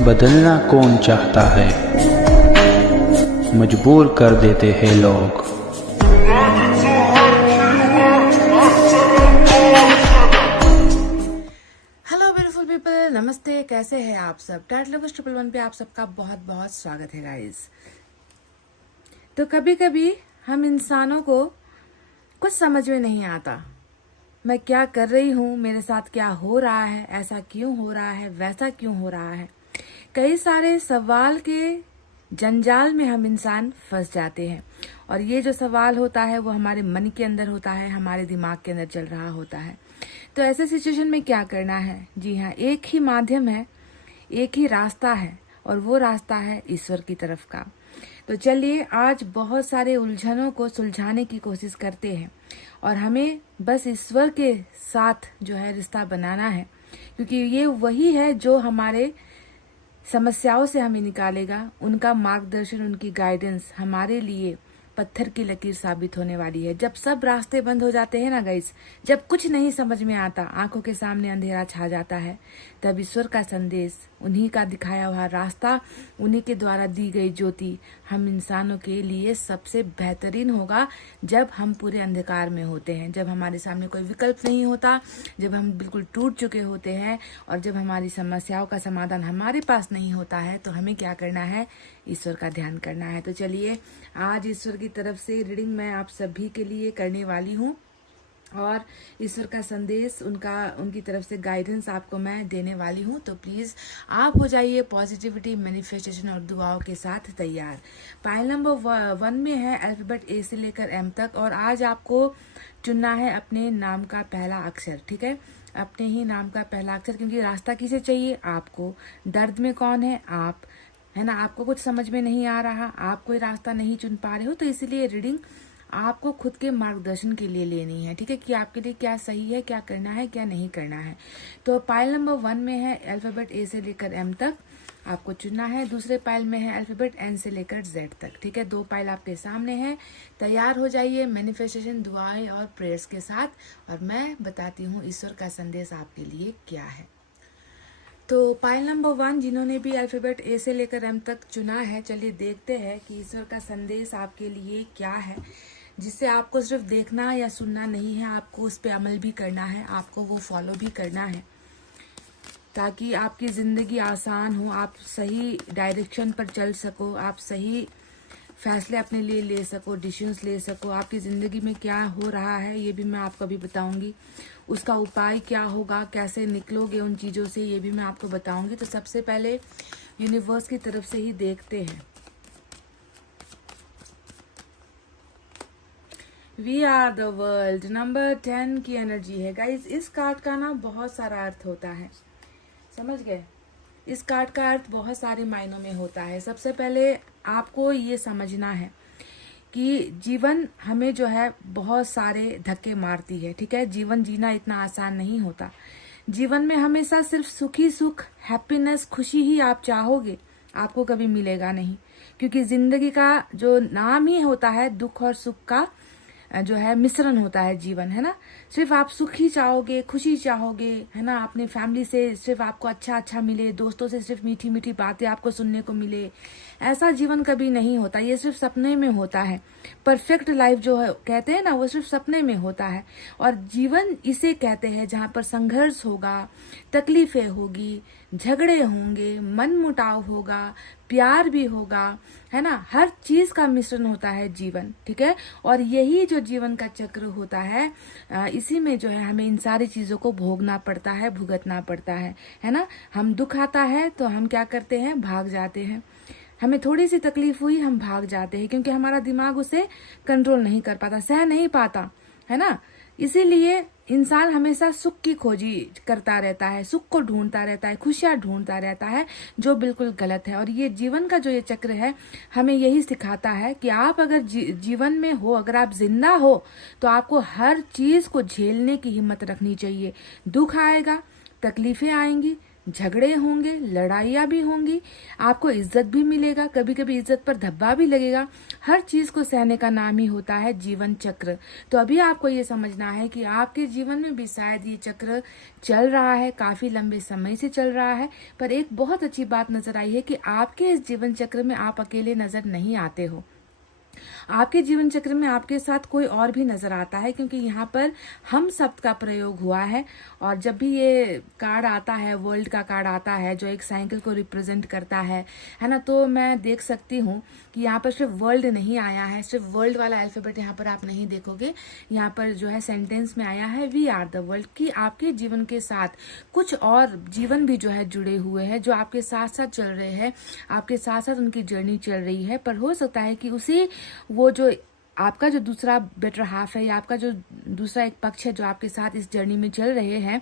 बदलना कौन चाहता है, मजबूर कर देते हैं लोग। हेलो ब्यूटीफुल पीपल, नमस्ते। कैसे हैं आप सब? टैट लवर्स 111 पे आप सबका बहुत बहुत स्वागत है गाइस। तो कभी कभी हम इंसानों को कुछ समझ में नहीं आता, मैं क्या कर रही हूँ, मेरे साथ क्या हो रहा है, ऐसा क्यों हो रहा है, वैसा क्यों हो रहा है। कई सारे सवाल के जंजाल में हम इंसान फंस जाते हैं और ये जो सवाल होता है वो हमारे मन के अंदर होता है, हमारे दिमाग के अंदर चल रहा होता है। तो ऐसे सिचुएशन में क्या करना है? जी हाँ, एक ही माध्यम है, एक ही रास्ता है और वो रास्ता है ईश्वर की तरफ का। तो चलिए आज बहुत सारे उलझनों को सुलझाने की कोशिश करते हैं और हमें बस ईश्वर के साथ जो है रिश्ता बनाना है, क्योंकि ये वही है जो हमारे समस्याओं से हमें निकालेगा। उनका मार्गदर्शन, उनकी गाइडेंस हमारे लिए पत्थर की लकीर साबित होने वाली है। जब सब रास्ते बंद हो जाते हैं ना गाइस, जब कुछ नहीं समझ में आता, आंखों के सामने अंधेरा छा जाता है, तब ईश्वर का संदेश, उन्हीं का दिखाया हुआ रास्ता, उन्हीं के द्वारा दी गई ज्योति हम इंसानों के लिए सबसे बेहतरीन होगा। जब हम पूरे अंधकार में होते हैं, जब हमारे सामने कोई विकल्प नहीं होता, जब हम बिल्कुल टूट चुके होते हैं और जब हमारी समस्याओं का समाधान हमारे पास नहीं होता है, तो हमें क्या करना है? ईश्वर का ध्यान करना है। तो चलिए आज ईश्वर की तरफ से रीडिंग मैं आप सभी के लिए करने वाली हूँ और ईश्वर का संदेश, उनकी तरफ से गाइडेंस आपको मैं देने वाली हूँ। तो प्लीज आप हो जाइए पॉजिटिविटी, मैनिफेस्टेशन और दुआओं के साथ तैयार। पाइल नंबर 1 में है अल्फाबेट ए से लेकर एम तक और आज आपको चुनना है अपने नाम का पहला अक्षर। ठीक है, अपने ही नाम का पहला अक्षर, क्योंकि रास्ता किसे चाहिए? आपको। दर्द में कौन है? आप, है ना। आपको कुछ समझ में नहीं आ रहा, आप कोई रास्ता नहीं चुन पा रहे हो, तो इसीलिए रीडिंग आपको खुद के मार्गदर्शन के लिए लेनी है। ठीक है, कि आपके लिए क्या सही है, क्या करना है, क्या नहीं करना है। तो पाइल नंबर 1 में है अल्फाबेट ए से लेकर एम तक, आपको चुनना है। दूसरे पाइल में है अल्फाबेट एन से लेकर जेड तक। ठीक है, 2 पाइल आपके सामने है। तैयार हो जाइए मैनिफेस्टेशन, दुआएं और प्रेयर्स के साथ, और मैं बताती हूँ ईश्वर का संदेश आपके लिए क्या है। तो पाइल नंबर 1 जिन्होंने भी अल्फाबेट ए से लेकर एम तक चुना है, चलिए देखते हैं कि ईश्वर का संदेश आपके लिए क्या है, जिससे आपको सिर्फ देखना या सुनना नहीं है, आपको उस पर अमल भी करना है, आपको वो फॉलो भी करना है, ताकि आपकी जिंदगी आसान हो, आप सही डायरेक्शन पर चल सको, आप सही फैसले अपने लिए ले सको, डिसीजंस ले सको। आपकी ज़िंदगी में क्या हो रहा है ये भी मैं आपको अभी बताऊंगी, उसका उपाय क्या होगा, कैसे निकलोगे उन चीज़ों से, ये भी मैं आपको बताऊंगी। तो सबसे पहले यूनिवर्स की तरफ से ही देखते हैं। We are the world, number 10 की एनर्जी है गाइज। इस कार्ड का ना बहुत सारा अर्थ होता है, समझ गए? इस कार्ड का अर्थ बहुत सारे मायनों में होता है। सबसे पहले आपको ये समझना है कि जीवन हमें जो है बहुत सारे धक्के मारती है। ठीक है, जीवन जीना इतना आसान नहीं होता। जीवन में हमेशा सिर्फ सुखी सुख, हैप्पीनेस, खुशी ही आप चाहोगे, आपको कभी मिलेगा नहीं, क्योंकि जिंदगी का जो नाम ही होता है दुख और सुख का जो है मिश्रण होता है जीवन, है ना। सिर्फ आप सुख ही चाहोगे, खुशी चाहोगे, है ना, अपनी फैमिली से सिर्फ आपको अच्छा अच्छा मिले, दोस्तों से सिर्फ मीठी मीठी बातें आपको सुनने को मिले, ऐसा जीवन कभी नहीं होता। ये सिर्फ सपने में होता है। परफेक्ट लाइफ जो है कहते हैं ना, वो सिर्फ सपने में होता है। और जीवन इसे कहते हैं जहाँ पर संघर्ष होगा, तकलीफें होगी, झगड़े होंगे, मन मुटाव होगा, प्यार भी होगा, है ना। हर चीज का मिश्रण होता है जीवन। ठीक है, और यही जो जीवन का चक्र होता है, इसी में जो है हमें इन सारी चीजों को भोगना पड़ता है, भुगतना पड़ता है ना। हम दुख आता है तो हम क्या करते हैं? भाग जाते हैं। हमें थोड़ी सी तकलीफ हुई, हम भाग जाते हैं, क्योंकि हमारा दिमाग उसे कंट्रोल नहीं कर पाता, सह नहीं पाता, है ना। इसीलिए इंसान हमेशा सुख की खोजी करता रहता है, सुख को ढूंढता रहता है, खुशियां ढूंढता रहता है, जो बिल्कुल गलत है। और ये जीवन का जो ये चक्र है हमें यही सिखाता है कि आप अगर जीवन में हो, अगर आप जिंदा हो, तो आपको हर चीज को झेलने की हिम्मत रखनी चाहिए। दुख आएगा, तकलीफें आएंगी, झगड़े होंगे, लड़ाइयाँ भी होंगी, आपको इज्जत भी मिलेगा, कभी कभी इज्जत पर धब्बा भी लगेगा। हर चीज को सहने का नाम ही होता है जीवन चक्र। तो अभी आपको ये समझना है कि आपके जीवन में भी शायद ये चक्र चल रहा है, काफी लंबे समय से चल रहा है, पर एक बहुत अच्छी बात नजर आई है कि आपके इस जीवन चक्र में आप अकेले नजर नहीं आते हो। आपके जीवन चक्र में आपके साथ कोई और भी नजर आता है, क्योंकि यहाँ पर हम शब्द का प्रयोग हुआ है। और जब भी ये कार्ड आता है, वर्ल्ड का कार्ड आता है जो एक साइकिल को रिप्रेजेंट करता है ना, तो मैं देख सकती हूँ कि यहाँ पर सिर्फ वर्ल्ड नहीं आया है, सिर्फ वर्ल्ड वाला अल्फाबेट यहाँ पर आप नहीं देखोगे। यहाँ पर जो है सेंटेंस में आया है वी आर द वर्ल्ड, कि आपके जीवन के साथ कुछ और जीवन भी जो है जुड़े हुए हैं, जो आपके साथ साथ चल रहे हैं, आपके साथ साथ उनकी जर्नी चल रही है। पर हो सकता है कि उसी वो जो आपका जो दूसरा बेटर हाफ है, या आपका जो दूसरा एक पक्ष है जो आपके साथ इस जर्नी में चल रहे हैं,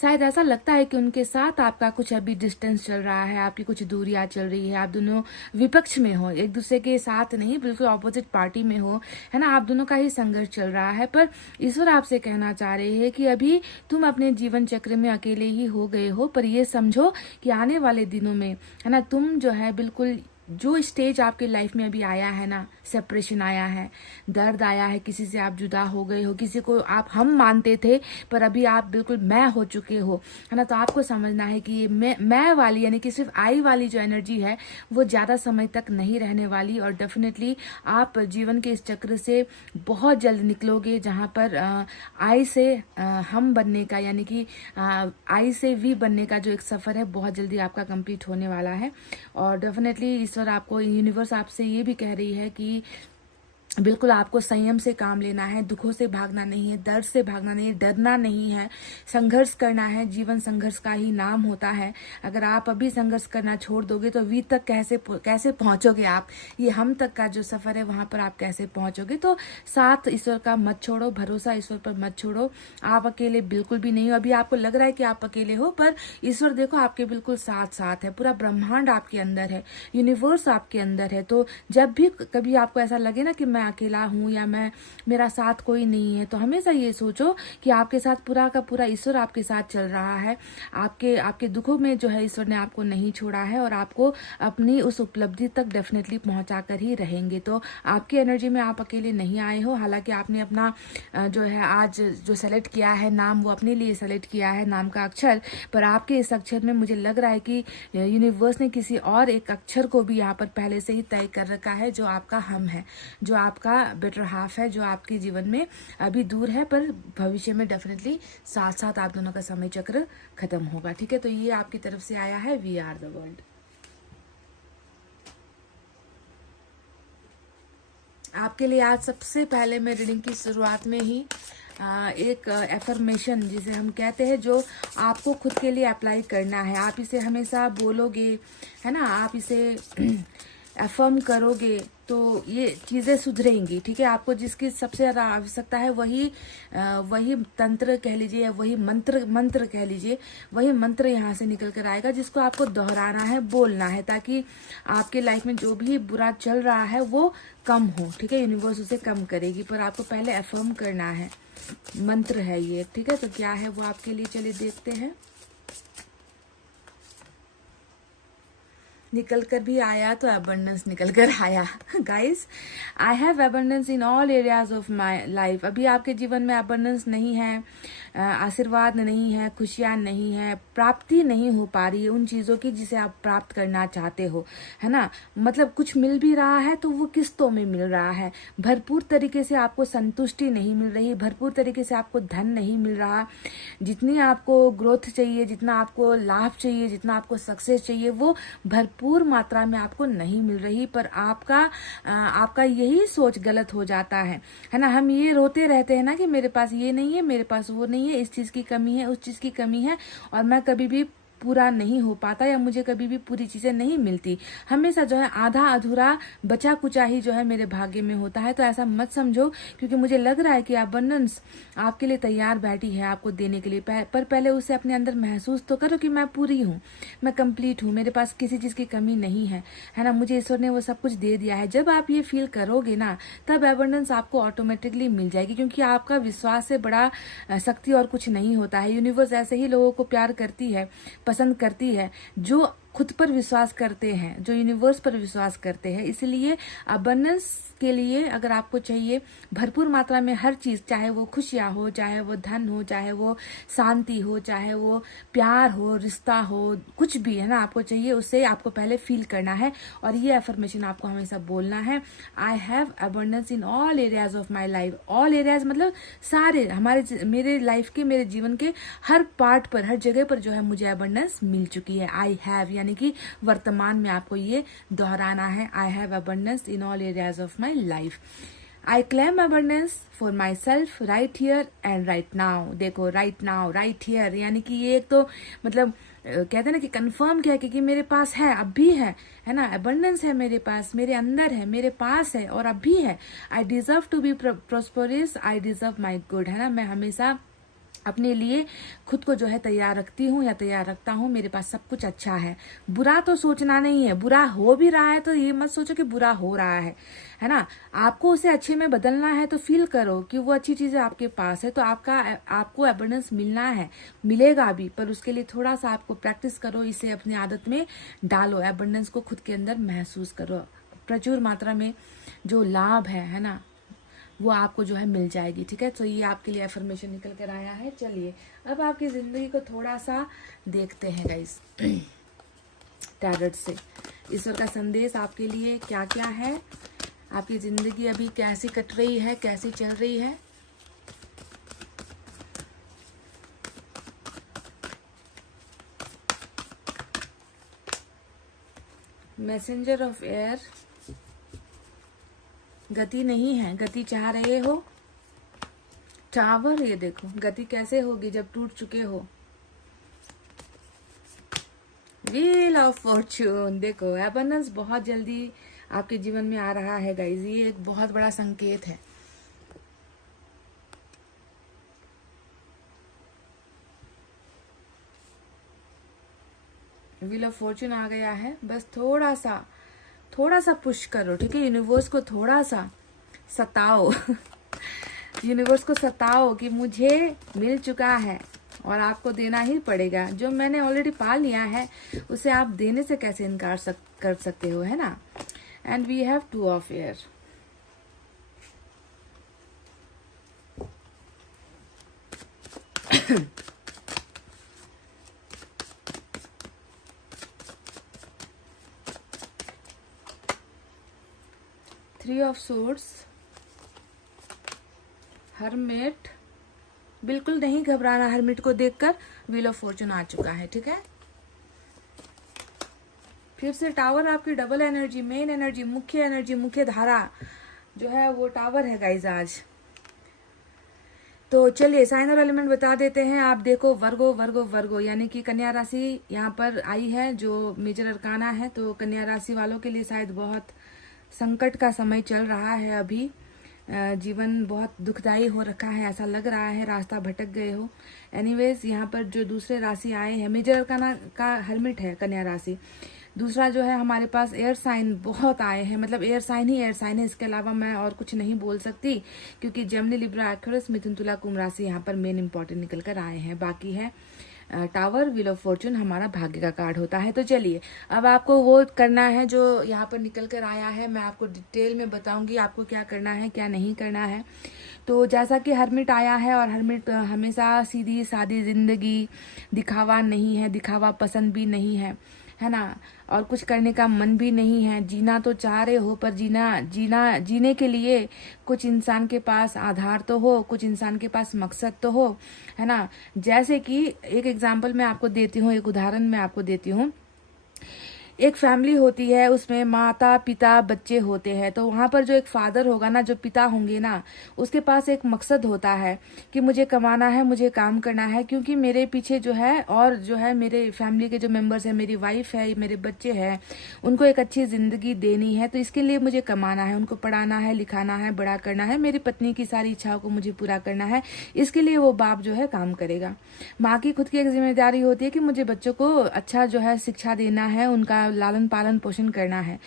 शायद ऐसा लगता है कि उनके साथ आपका कुछ अभी डिस्टेंस चल रहा है, आपकी कुछ दूरियां चल रही है, आप दोनों विपक्ष में हो, एक दूसरे के साथ नहीं, बिल्कुल ऑपोजिट पार्टी में हो, है ना। आप दोनों का ही संघर्ष चल रहा है। पर ईश्वर आपसे कहना चाह रहे हैं कि अभी तुम अपने जीवन चक्र में अकेले ही हो गए हो, पर ये समझो कि आने वाले दिनों में, है ना, तुम जो है बिल्कुल जो स्टेज आपके लाइफ में अभी आया है ना, सेपरेशन आया है, दर्द आया है, किसी से आप जुदा हो गए हो, किसी को आप हम मानते थे पर अभी आप बिल्कुल मैं हो चुके हो, है ना। तो आपको समझना है कि ये मैं वाली, यानी कि सिर्फ आई वाली जो एनर्जी है वो ज्यादा समय तक नहीं रहने वाली। और डेफिनेटली आप जीवन के इस चक्र से बहुत जल्द निकलोगे, जहां पर आई से हम बनने का, यानी कि आई से वी बनने का जो एक सफर है बहुत जल्दी आपका कंप्लीट होने वाला है। और डेफिनेटली ईश्वर आपको, यूनिवर्स आपसे ये भी कह रही है कि बिल्कुल आपको संयम से काम लेना है, दुखों से भागना नहीं है, दर्द से भागना नहीं है, डरना नहीं है, संघर्ष करना है। जीवन संघर्ष का ही नाम होता है। अगर आप अभी संघर्ष करना छोड़ दोगे तो वी तक कैसे पहुंचोगे आप, ये हम तक का जो सफर है वहां पर आप कैसे पहुंचोगे। तो साथ ईश्वर का मत छोड़ो, भरोसा ईश्वर पर मत छोड़ो। आप अकेले बिल्कुल भी नहीं हो। अभी आपको लग रहा है कि आप अकेले हो, पर ईश्वर देखो आपके बिल्कुल साथ साथ है, पूरा ब्रह्मांड आपके अंदर है, यूनिवर्स आपके अंदर है। तो जब भी कभी आपको ऐसा लगे ना कि मैं अकेला हूं या मेरा साथ कोई नहीं है, तो हमेशा ये सोचो कि आपके साथ पूरा का पूरा ईश्वर आपके साथ चल रहा है। आपके दुखों में जो है ईश्वर ने आपको नहीं छोड़ा है, और आपको अपनी उस उपलब्धि तक डेफिनेटली पहुंचा कर ही रहेंगे। तो आपकी एनर्जी में आप अकेले नहीं आए हो। हालांकि आपने अपना जो है आज जो सेलेक्ट किया है नाम, वो अपने लिए सेलेक्ट किया है नाम का अक्षर, पर आपके इस अक्षर में मुझे लग रहा है कि यूनिवर्स ने किसी और एक अक्षर को भी यहाँ पर पहले से ही तय कर रखा है, जो आपका हम है, जो आपका बेटर हाफ है, जो आपके जीवन में अभी दूर है, पर भविष्य में डेफिनेटली साथ साथ आप दोनों का समय चक्र खत्म होगा। ठीक है, तो ये आपकी तरफ से आया है वी आर द वर्ल्ड। आपके लिए आज सबसे पहले मैं रीडिंग की शुरुआत में ही एक एफर्मेशन जिसे हम कहते हैं, जो आपको खुद के लिए अप्लाई करना है। आप इसे हमेशा बोलोगे, है ना, आप इसे अफर्म करोगे तो ये चीज़ें सुधरेंगी। ठीक है, आपको जिसकी सबसे ज़्यादा आवश्यकता है वही तंत्र कह लीजिए, या वही मंत्र कह लीजिए, वही मंत्र यहाँ से निकल कर आएगा, जिसको आपको दोहराना है, बोलना है, ताकि आपके लाइफ में जो भी बुरा चल रहा है वो कम हो। ठीक है, यूनिवर्स उसे कम करेगी, पर आपको पहले अफर्म करना है। मंत्र है ये। ठीक है, तो क्या है वो आपके लिए, चलिए देखते हैं। निकल कर भी आया तो अबंडेंस निकल कर आया। Guys, I have abundance in all areas of my life. अभी आपके जीवन में अबंडेंस नहीं है, आशीर्वाद नहीं है, खुशियां नहीं है, प्राप्ति नहीं हो पा रही है उन चीजों की जिसे आप प्राप्त करना चाहते हो, है ना। मतलब कुछ मिल भी रहा है तो वो किस्तों में मिल रहा है, भरपूर तरीके से आपको संतुष्टि नहीं मिल रही, भरपूर तरीके से आपको धन नहीं मिल रहा। जितनी आपको ग्रोथ चाहिए, जितना आपको लाभ चाहिए, जितना आपको सक्सेस चाहिए, वो भरपूर मात्रा में आपको नहीं मिल रही। पर आपका यही सोच गलत हो जाता है ना। हम ये रोते रहते हैं ना कि मेरे पास ये नहीं है, मेरे पास वो नहीं है, इस चीज की कमी है, उस चीज की कमी है, और मैं कभी भी पूरा नहीं हो पाता, या मुझे कभी भी पूरी चीजें नहीं मिलती। हमेशा जो है आधा अधूरा बचा कुचा ही जो है मेरे भाग्य में होता है। तो ऐसा मत समझो, क्योंकि मुझे लग रहा है कि अबंडेंस आपके लिए तैयार बैठी है आपको देने के लिए। पर पहले उसे अपने अंदर महसूस तो करो कि मैं पूरी हूँ, मैं कंप्लीट हूँ, मेरे पास किसी चीज की कमी नहीं है, है ना। मुझे ईश्वर ने वो सब कुछ दे दिया है। जब आप ये फील करोगे ना, तब अबंडेंस आपको ऑटोमेटिकली मिल जाएगी, क्योंकि आपका विश्वास से बड़ा शक्ति और कुछ नहीं होता है। यूनिवर्स ऐसे ही लोगों को प्यार करती है, पसंद करती है, जो खुद पर विश्वास करते हैं, जो यूनिवर्स पर विश्वास करते हैं। इसलिए अबंडेंस के लिए अगर आपको चाहिए भरपूर मात्रा में हर चीज, चाहे वो खुशियां हो, चाहे वो धन हो, चाहे वो शांति हो, चाहे वो प्यार हो, रिश्ता हो, कुछ भी है ना आपको चाहिए, उससे आपको पहले फील करना है और ये अफर्मेशन आपको हमेशा बोलना है। I have abundance in all areas of my life. All areas मतलब सारे मेरे लाइफ के, मेरे जीवन के हर पार्ट पर, हर जगह पर जो है मुझे अबंडेंस मिल चुकी है। आई हैव यानी कि वर्तमान में आपको ये दोहराना है। I have abundance in all areas of my life. I claim abundance for my self right here and right now. देखो राइट नाउ, राइट हियर यानी कि ये एक तो मतलब कहते हैं ना कि कंफर्म क्या है कि मेरे पास है, अब भी है ना, अबंडेंस है मेरे पास, मेरे अंदर है, मेरे पास है और अब भी है। I deserve to be prosperous, I deserve my good, है ना। मैं हमेशा अपने लिए खुद को जो है तैयार रखती हूँ या तैयार रखता हूँ, मेरे पास सब कुछ अच्छा है। बुरा तो सोचना नहीं है, बुरा हो भी रहा है तो ये मत सोचो कि बुरा हो रहा है ना। आपको उसे अच्छे में बदलना है तो फील करो कि वो अच्छी चीजें आपके पास है, तो आपको एबंडेंस मिलना है, मिलेगा भी, पर उसके लिए थोड़ा सा आपको प्रैक्टिस करो, इसे अपनी आदत में डालो, एबंडेंस को खुद के अंदर महसूस करो। प्रचुर मात्रा में जो लाभ है ना, वो आपको जो है मिल जाएगी। ठीक है, तो ये आपके लिए अफर्मेशन निकल कर आया है। चलिए अब आपकी जिंदगी को थोड़ा सा देखते हैं गाइस टैरोट से। ईश्वर का संदेश आपके लिए क्या क्या है, आपकी जिंदगी अभी कैसी कट रही है, कैसी चल रही है। मैसेंजर ऑफ एयर, गति नहीं है, गति चाह रहे हो। टावर, ये देखो गति कैसे होगी जब टूट चुके हो। व्हील ऑफ फॉर्च्यून, देखो अबंडेंस बहुत जल्दी आपके जीवन में आ रहा है गाइज, ये एक बहुत बड़ा संकेत है। व्हील ऑफ फॉर्च्यून आ गया है, बस थोड़ा सा पुश करो। ठीक है, यूनिवर्स को थोड़ा सा सताओ यूनिवर्स को सताओ कि मुझे मिल चुका है और आपको देना ही पड़ेगा। जो मैंने ऑलरेडी पा लिया है उसे आप देने से कैसे इनकार कर सकते हो, है ना। And we have two of air. Three of swords, hermit, बिल्कुल नहीं घबराना हर्मिट को देखकर, व्हील ऑफ फॉर्चून आ चुका है। ठीक है, फिर से टावर आपकी डबल एनर्जी, मेन एनर्जी, मुख्य धारा जो है वो टावर है गाइज आज। तो चलिए साइन और एलिमेंट बता देते हैं। आप देखो वर्गो यानी कि कन्या राशि यहाँ पर आई है जो मेजर अरकाना है। तो कन्या राशि वालों के लिए शायद बहुत संकट का समय चल रहा है अभी, जीवन बहुत दुखदाई हो रखा है, ऐसा लग रहा है, रास्ता भटक गए हो। एनीवेज यहाँ पर जो दूसरे राशि आए हैं, मेजर अरकाना का हर्मिट है कन्या राशि। दूसरा जो है हमारे पास एयर साइन बहुत आए हैं, मतलब एयर साइन है, इसके अलावा मैं और कुछ नहीं बोल सकती, क्योंकि जेमिनी, लिब्रा, एक्वेरियस, मिथुन, तुला, कुंभ राशि यहाँ पर मेन इंपॉर्टेंट निकल कर आए हैं। बाकी है टावर, व्हील ऑफ फॉर्चून हमारा भाग्य का कार्ड होता है। तो चलिए अब आपको वो करना है जो यहाँ पर निकल कर आया है, मैं आपको डिटेल में बताऊंगी आपको क्या करना है क्या नहीं करना है। तो जैसा कि हर्मिट आया है, और हर्मिट हमेशा सीधी सादी जिंदगी, दिखावा नहीं है, दिखावा पसंद भी नहीं है ना, और कुछ करने का मन भी नहीं है। जीना तो चाह रहे हो, पर जीने के लिए कुछ इंसान के पास आधार तो हो, कुछ इंसान के पास मकसद तो हो, है ना। जैसे कि एक एग्जांपल मैं आपको देती हूँ, एक उदाहरण मैं आपको देती हूँ। एक फैमिली होती है, उसमें माता पिता बच्चे होते हैं। तो वहां पर जो एक फादर होगा ना, जो पिता होंगे ना, उसके पास एक मकसद होता है कि मुझे कमाना है, मुझे काम करना है, क्योंकि मेरे पीछे जो है, और जो है मेरे फैमिली के जो मेंबर्स है, मेरी वाइफ है, मेरे बच्चे हैं, उनको एक अच्छी जिंदगी देनी है। तो इसके लिए मुझे कमाना है, उनको पढ़ाना है, लिखाना है, बड़ा करना है, मेरी पत्नी की सारी इच्छाओं को मुझे पूरा करना है। इसके लिए वो बाप जो है काम करेगा। माँ की खुद की एक जिम्मेदारी होती है कि मुझे बच्चों को अच्छा जो है शिक्षा देना है, उनका है, लालन पालन पोषण करना है।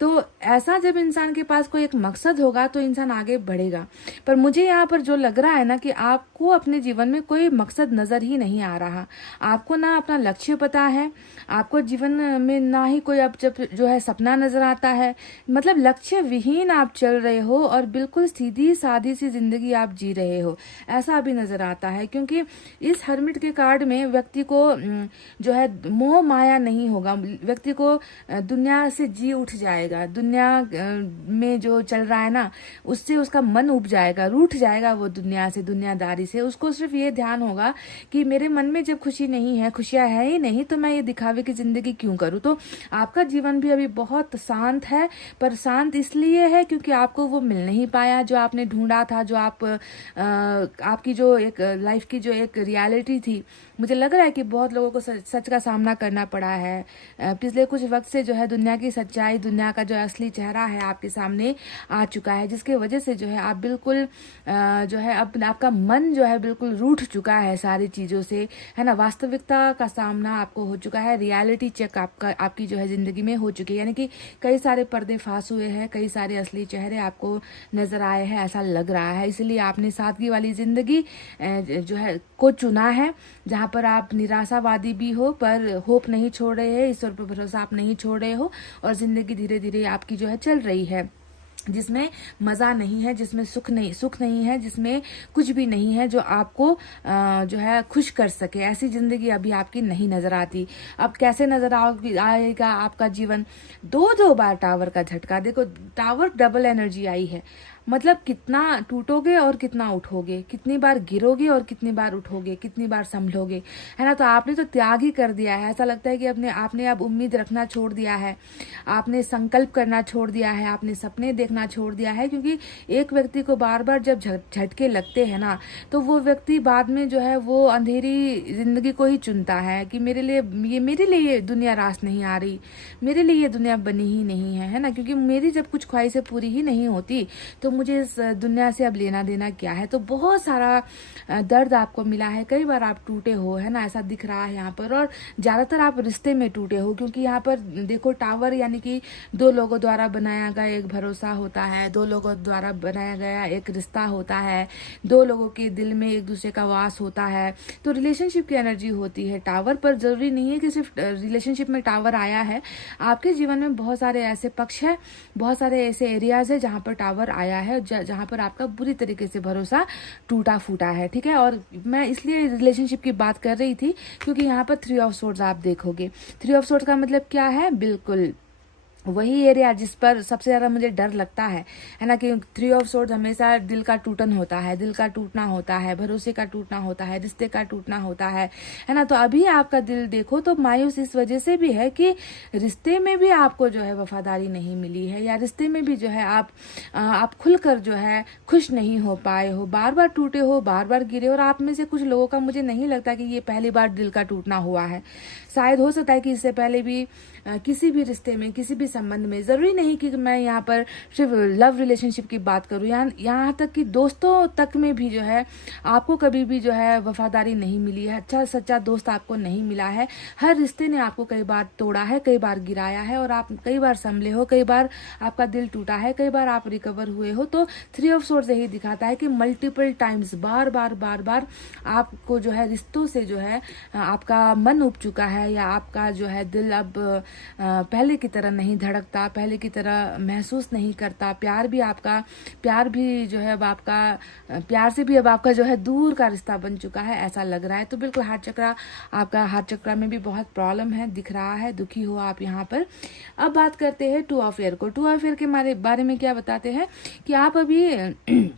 तो ऐसा जब इंसान के पास कोई एक मकसद होगा तो इंसान आगे बढ़ेगा। पर मुझे यहाँ पर जो लग रहा है ना कि आपको अपने जीवन में कोई मकसद नजर ही नहीं आ रहा। आपको ना अपना लक्ष्य पता है, आपको जीवन में ना ही कोई अब जब जो है सपना नजर आता है। मतलब लक्ष्य विहीन आप चल रहे हो और बिल्कुल सीधी सादी सी जिंदगी आप जी रहे हो, ऐसा अभी नजर आता है। क्योंकि इस हर्मिट के कार्ड में व्यक्ति को जो है मोह माया नहीं होगा, व्यक्ति को दुनिया से जी उठ जाएगा। दुनिया में जो चल रहा है ना उससे उसका मन उब जाएगा, रूठ जाएगा वो दुनिया से, दुनियादारी से। उसको सिर्फ ये ध्यान होगा कि मेरे मन में जब खुशी नहीं है, खुशियां है ही नहीं, तो मैं ये दिखावे की जिंदगी क्यों करूं। तो आपका जीवन भी अभी बहुत शांत है, पर शांत इसलिए है क्योंकि आपको वो मिल नहीं पाया जो आपने ढूंढा था, जो आपकी जो एक लाइफ की जो एक रियलिटी थी। मुझे लग रहा है कि बहुत लोगों को सच का सामना करना पड़ा है। पिछले कुछ वक्त से जो है दुनिया की सच्चाई, दुनिया का जो असली चेहरा है आपके सामने आ चुका है, जिसके वजह से जो है आप बिल्कुल जो है आपका मन जो है बिल्कुल रूठ चुका है सारी चीजों से, है ना। वास्तविकता का सामना आपको हो चुका है, रियलिटी चेक आपकी जो है जिंदगी में हो चुकी है। यानी कि कई सारे पर्दे फांस हुए हैं, कई सारे असली चेहरे आपको नजर आए हैं, ऐसा लग रहा है। इसलिए आपने सादगी वाली जिंदगी जो है को चुना है, जहां पर आप निराशावादी भी हो पर होप नहीं छोड़ रहे हैं, ईश्वर पर भरोसा आप नहीं छोड़ रहे हो, और जिंदगी धीरे धीरे आपकी जो है चल रही है, जिसमें मजा नहीं है, जिसमें सुख नहीं है, जिसमें कुछ भी नहीं है जो आपको जो है खुश कर सके। ऐसी जिंदगी अभी आपकी नहीं नजर आती। अब कैसे नजर आएगा आपका जीवन? दो बार टावर का झटका। देखो टावर डबल एनर्जी आई है, मतलब कितना टूटोगे और कितना उठोगे, कितनी बार गिरोगे और कितनी बार उठोगे, कितनी बार संभलोगे, है ना। तो आपने तो त्याग ही कर दिया है। ऐसा लगता है कि आपने अब उम्मीद रखना छोड़ दिया है, आपने संकल्प करना छोड़ दिया है, आपने सपने देखना छोड़ दिया है। क्योंकि एक व्यक्ति को बार बार जब झटके लगते हैं ना, तो वो व्यक्ति बाद में जो है वो अंधेरी जिंदगी को ही चुनता है कि मेरे लिए ये दुनिया रास नहीं आ रही, मेरे लिए ये दुनिया बनी ही नहीं है ना। क्योंकि मेरी जब कुछ ख्वाहिशें पूरी ही नहीं होती तो मुझे इस दुनिया से अब लेना देना क्या है। तो बहुत सारा दर्द आपको मिला है, कई बार आप टूटे हो, है ना, ऐसा दिख रहा है यहाँ पर। और ज्यादातर आप रिश्ते में टूटे हो, क्योंकि यहाँ पर देखो टावर यानी कि दो लोगों द्वारा बनाया गया एक भरोसा होता है, दो लोगों द्वारा बनाया गया एक रिश्ता होता है, दो लोगों के दिल में एक दूसरे का वास होता है। तो रिलेशनशिप की एनर्जी होती है टावर पर। जरूरी नहीं है कि सिर्फ रिलेशनशिप में टावर आया है, आपके जीवन में बहुत सारे ऐसे पक्ष है, बहुत सारे ऐसे एरियाज है जहाँ पर टावर आया है, जहां पर आपका बुरी तरीके से भरोसा टूटा फूटा है, ठीक है। और मैं इसलिए रिलेशनशिप की बात कर रही थी क्योंकि यहाँ पर 3 ऑफ सोर्ड्स आप देखोगे। 3 ऑफ सोर्ड्स का मतलब क्या है? बिल्कुल वही एरिया जिस पर सबसे ज्यादा मुझे डर लगता है ना, कि 3 ऑफ सोर्ड्स हमेशा दिल का टूटन होता है, दिल का टूटना होता है, भरोसे का टूटना होता है, रिश्ते का टूटना होता है ना। तो अभी आपका दिल देखो तो मायूस इस वजह से भी है कि रिश्ते में भी आपको जो है वफादारी नहीं मिली है, या रिश्ते में भी जो है आप खुलकर जो है खुश नहीं हो पाए हो, बार बार टूटे हो, बार बार गिरे। और आप में से कुछ लोगों का मुझे नहीं लगता कि ये पहली बार दिल का टूटना हुआ है। शायद हो सकता है कि इससे पहले भी किसी भी रिश्ते में, किसी भी संबंध में, जरूरी नहीं कि मैं यहाँ पर सिर्फ लव रिलेशनशिप की बात करूँ, यहाँ तक कि दोस्तों तक में भी जो है आपको कभी भी जो है वफादारी नहीं मिली है, अच्छा सच्चा दोस्त आपको नहीं मिला है। हर रिश्ते ने आपको कई बार तोड़ा है, कई बार गिराया है, और आप कई बार संभले हो, कई बार आपका दिल टूटा है, कई बार आप रिकवर हुए हो। तो 3 ऑफ सोर्ड्स यही दिखाता है कि मल्टीपल टाइम्स, बार बार आपको जो है रिश्तों से जो है आपका मन उब चुका है, या आपका जो है दिल अब पहले की तरह नहीं धड़कता, पहले की तरह महसूस नहीं करता। प्यार भी जो है अब आपका प्यार से भी अब आपका जो है दूर का रिश्ता बन चुका है, ऐसा लग रहा है। तो बिल्कुल आपका हार्ट चक्रा में भी बहुत प्रॉब्लम है, दिख रहा है, दुखी हो आप यहाँ पर। अब बात करते हैं 2 ऑफ एयर को। 2 ऑफ एयर के बारे में क्या बताते हैं कि आप अभी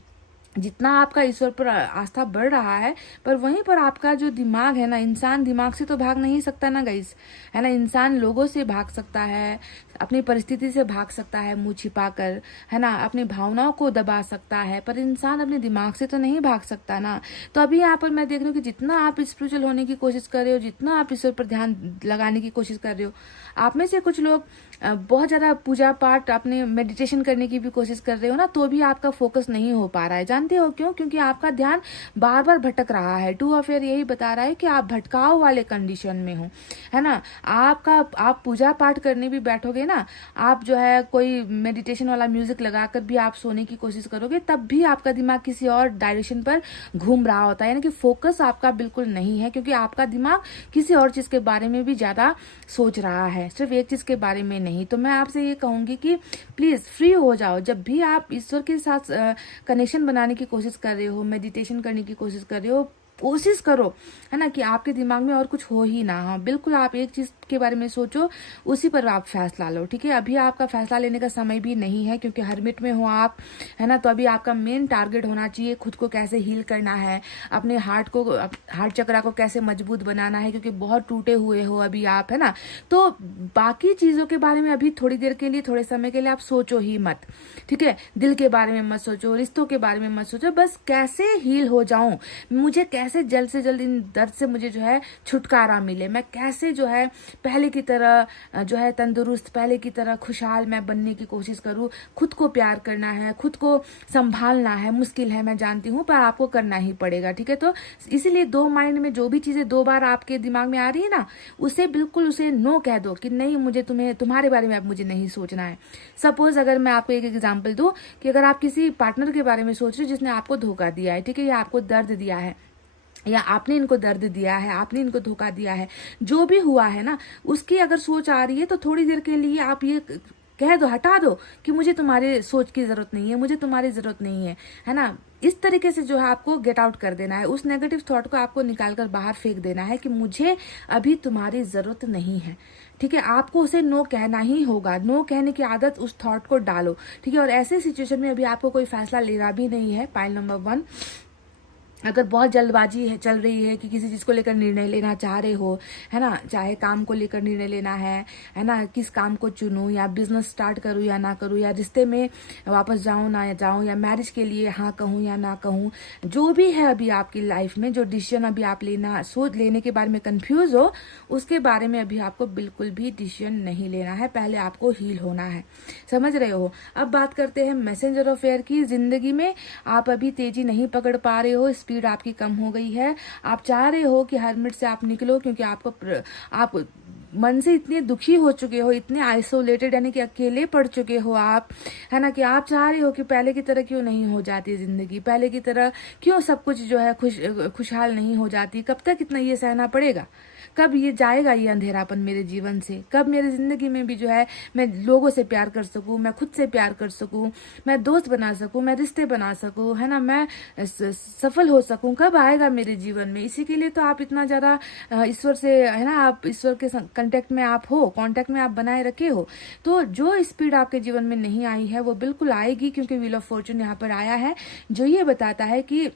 जितना आपका ईश्वर पर आस्था बढ़ रहा है, पर वहीं पर आपका जो दिमाग है ना, इंसान दिमाग से तो भाग नहीं सकता ना गाइस, है ना। इंसान लोगों से भाग सकता है, अपनी परिस्थिति से भाग सकता है मुंह छिपाकर, है ना, अपनी भावनाओं को दबा सकता है, पर इंसान अपने दिमाग से तो नहीं भाग सकता ना। तो अभी यहाँ पर मैं देख रही हूँ कि जितना आप स्पिरिचुअल होने की कोशिश कर रहे हो, जितना आप ईश्वर पर ध्यान लगाने की कोशिश कर रहे हो, आप में से कुछ लोग बहुत ज्यादा पूजा पाठ, अपने मेडिटेशन करने की भी कोशिश कर रहे हो ना, तो भी आपका फोकस नहीं हो पा रहा है। जानते हो क्यों? क्योंकि आपका ध्यान बार बार भटक रहा है। 2 ऑफ एयर यही बता रहा है कि आप भटकाव वाले कंडीशन में हो, है ना। आप पूजा पाठ करने भी बैठोगे ना, आप जो है कोई मेडिटेशन वाला म्यूजिक लगाकर भी आप सोने की कोशिश करोगे, तब भी आपका दिमाग किसी और डायरेक्शन पर घूम रहा होता है, यानी कि फोकस आपका बिल्कुल नहीं है, क्योंकि आपका दिमाग किसी और चीज के बारे में भी ज्यादा सोच रहा है, सिर्फ एक चीज के बारे में नहीं। तो मैं आपसे ये कहूंगी कि प्लीज फ्री हो जाओ। जब भी आप ईश्वर के साथ कनेक्शन बनाने की कोशिश कर रहे हो, मेडिटेशन करने की कोशिश कर रहे हो, कोशिश करो, है ना, कि आपके दिमाग में और कुछ हो ही ना। हाँ, बिल्कुल आप एक चीज के बारे में सोचो, उसी पर आप फैसला लो, ठीक है। अभी आपका फैसला लेने का समय भी नहीं है, क्योंकि हरमिट में हो आप, है ना। तो अभी आपका मेन टारगेट होना चाहिए खुद को कैसे हील करना है, अपने हार्ट चक्रा को कैसे मजबूत बनाना है, क्योंकि बहुत टूटे हुए हो अभी आप, है ना। तो बाकी चीजों के बारे में अभी थोड़ी देर के लिए, थोड़े समय के लिए आप सोचो ही मत, ठीक है। दिल के बारे में मत सोचो, रिश्तों के बारे में मत सोचो, बस कैसे हील हो जाऊं, मुझे कैसे जल्द से जल्द इन दर्द से मुझे जो है छुटकारा मिले, मैं कैसे जो है पहले की तरह जो है तंदुरुस्त, पहले की तरह खुशहाल मैं बनने की कोशिश करूं। खुद को प्यार करना है, खुद को संभालना है, मुश्किल है मैं जानती हूँ, पर आपको करना ही पड़ेगा, ठीक है। तो इसीलिए 2 माइंड में जो भी चीजें 2 बार आपके दिमाग में आ रही है ना, उसे बिल्कुल उसे नो कह दो कि नहीं, मुझे तुम्हारे बारे में अब मुझे नहीं सोचना है। सपोज अगर मैं आपको एक एग्जाम्पल दूं कि अगर आप किसी पार्टनर के बारे में सोच रहे हो जिसने आपको धोखा दिया है, ठीक है, या आपको दर्द दिया है, या आपने इनको दर्द दिया है, आपने इनको धोखा दिया है, जो भी हुआ है ना, उसकी अगर सोच आ रही है तो थोड़ी देर के लिए आप ये कह दो, हटा दो कि मुझे तुम्हारे सोच की जरूरत नहीं है, मुझे तुम्हारी जरूरत नहीं है ना। इस तरीके से जो है आपको गेट आउट कर देना है, उस नेगेटिव थॉट को आपको निकालकर बाहर फेंक देना है कि मुझे अभी तुम्हारी जरूरत नहीं है, ठीक है। आपको उसे नो कहना ही होगा, नो कहने की आदत उस थॉट को डालो, ठीक है। और ऐसे सिचुएशन में अभी आपको कोई फैसला लेना भी नहीं है। पॉइंट नंबर 1, अगर बहुत जल्दबाजी है चल रही है कि किसी चीज को लेकर निर्णय लेना चाह रहे हो, है ना, चाहे काम को लेकर निर्णय लेना है ना, किस काम को चुनूं, या बिजनेस स्टार्ट करूं या ना करूं, या रिश्ते में वापस जाऊं ना जाऊं, या मैरिज के लिए हाँ कहूं या ना कहूं, जो भी है अभी आपकी लाइफ में जो डिसीजन अभी आप लेने के बारे में कंफ्यूज हो, उसके बारे में अभी आपको बिल्कुल भी डिसीजन नहीं लेना है, पहले आपको हील होना है, समझ रहे हो। अब बात करते हैं मैसेंजर ऑफ एयर की। जिंदगी में आप अभी तेजी नहीं पकड़ पा रहे हो, स्पीड आपकी कम हो गई है, आप चाह रहे हो कि हरमिट से आप निकलो, क्योंकि आप मन से इतने दुखी हो चुके हो, इतने आइसोलेटेड यानी कि अकेले पड़ चुके हो आप, है ना, कि आप चाह रहे हो कि पहले की तरह क्यों नहीं हो जाती जिंदगी, पहले की तरह क्यों सब कुछ जो है खुशहाल नहीं हो जाती, कब तक इतना ये सहना पड़ेगा, कब ये जाएगा ये अंधेरापन मेरे जीवन से, कब मेरी जिंदगी में भी जो है मैं लोगों से प्यार कर सकूं, मैं खुद से प्यार कर सकूं, मैं दोस्त बना सकूं, मैं रिश्ते बना सकूं, है ना, मैं सफल हो सकूं, कब आएगा मेरे जीवन में। इसी के लिए तो आप इतना ज्यादा ईश्वर से, है ना, आप ईश्वर के कांटेक्ट में आप हो, कांटेक्ट में आप बनाए रखे हो। तो जो स्पीड आपके जीवन में नहीं आई है वो बिल्कुल आएगी, क्योंकि व्हील ऑफ फॉर्चून यहाँ पर आया है, जो ये बताता है कि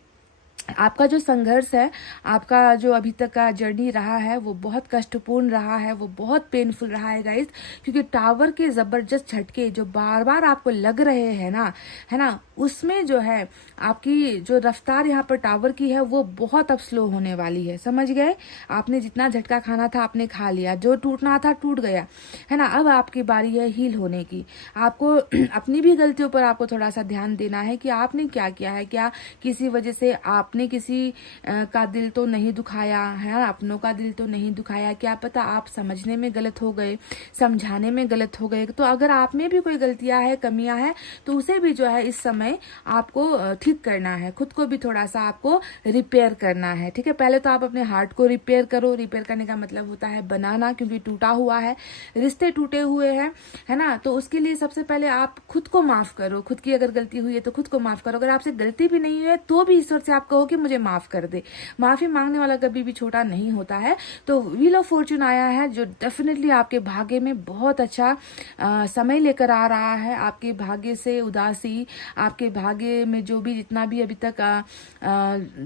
आपका जो संघर्ष है, आपका जो अभी तक का जर्नी रहा है, वो बहुत कष्टपूर्ण रहा है, वो बहुत पेनफुल रहा है गाइस, क्योंकि टावर के जबरदस्त झटके जो बार बार आपको लग रहे हैं ना, है ना, उसमें जो है आपकी जो रफ्तार यहाँ पर टावर की है वो बहुत अब स्लो होने वाली है, समझ गए। आपने जितना झटका खाना था आपने खा लिया, जो टूटना था टूट गया, है ना। अब आपकी बारी है हील होने की। आपको अपनी भी गलतियों पर आपको थोड़ा सा ध्यान देना है कि आपने क्या किया है, क्या किसी वजह से आपने किसी का दिल तो नहीं दुखाया है, अपनों का दिल तो नहीं दुखाया, क्या पता आप समझने में गलत हो गए, समझाने में गलत हो गए। तो अगर आप में भी कोई गलतियां है, कमियां है, तो उसे भी जो है इस समय आपको ठीक करना है, खुद को भी थोड़ा सा आपको रिपेयर करना है, ठीक है। पहले तो आप अपने हार्ट को रिपेयर करो। रिपेयर करने का मतलब होता है बनाना, क्योंकि टूटा हुआ है, रिश्ते टूटे हुए हैं, है ना। तो उसके लिए सबसे पहले आप खुद को माफ करो, खुद की अगर गलती हुई है तो खुद को माफ करो। अगर आपसे गलती भी नहीं है तो भी ईश्वर से आप कहो कि मुझे माफ कर दे। माफी मांगने वाला कभी भी छोटा नहीं होता है। तो व्हील ऑफ फॉर्चून आया है, जो डेफिनेटली आपके भाग्य में बहुत अच्छा समय लेकर आ रहा है। आपके भाग्य से उदासी, आपके भाग्य में जो भी जितना भी अभी तक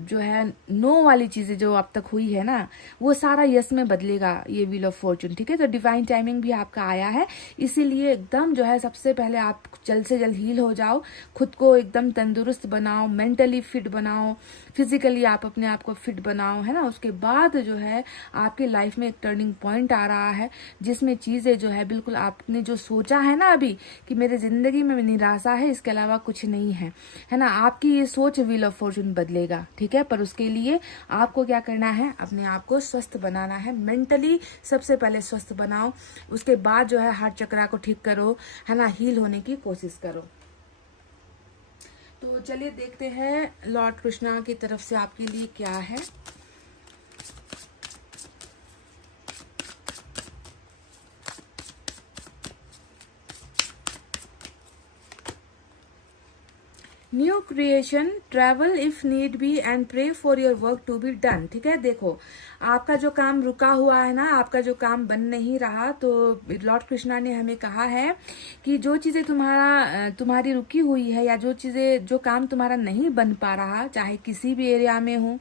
जो है नो वाली चीजें जो अब तक हुई है ना, वो सारा यस में बदलेगा ये व्हील ऑफ फॉर्चून, ठीक है। तो डिवाइन टाइमिंग भी आपका आया है, इसीलिए एकदम जो है सबसे पहले आप जल्द से जल्द हील हो जाओ, खुद को एकदम तंदुरुस्त बनाओ, मेंटली फिट बनाओ, फिजिकली आप अपने आप को फिट बनाओ, है ना। उसके बाद जो है आपकी लाइफ में एक टर्निंग पॉइंट आ रहा है जिसमें चीजें जो है बिल्कुल आपने जो सोचा है ना अभी कि मेरे जिंदगी में निराशा है, इसके अलावा कुछ नहीं है ना, आपकी ये सोच व्हील ऑफ फॉर्चून बदलेगा, ठीक है। पर उसके लिए आपको क्या करना है, अपने आप को स्वस्थ बनाना है। मेंटली सबसे पहले स्वस्थ बनाओ, उसके बाद जो है हार्ट चक्रा को ठीक करो, है ना, हील होने की कोशिश करो। तो चलिए देखते हैं लॉर्ड कृष्णा की तरफ से आपके लिए क्या है। New creation, travel if need be and pray for your work to be done. ठीक है, देखो आपका जो काम रुका हुआ है ना, आपका जो काम बन नहीं रहा, तो लॉर्ड कृष्णा ने हमें कहा है कि जो चीजें तुम्हारी रुकी हुई है, या जो काम तुम्हारा नहीं बन पा रहा, चाहे किसी भी एरिया में हो,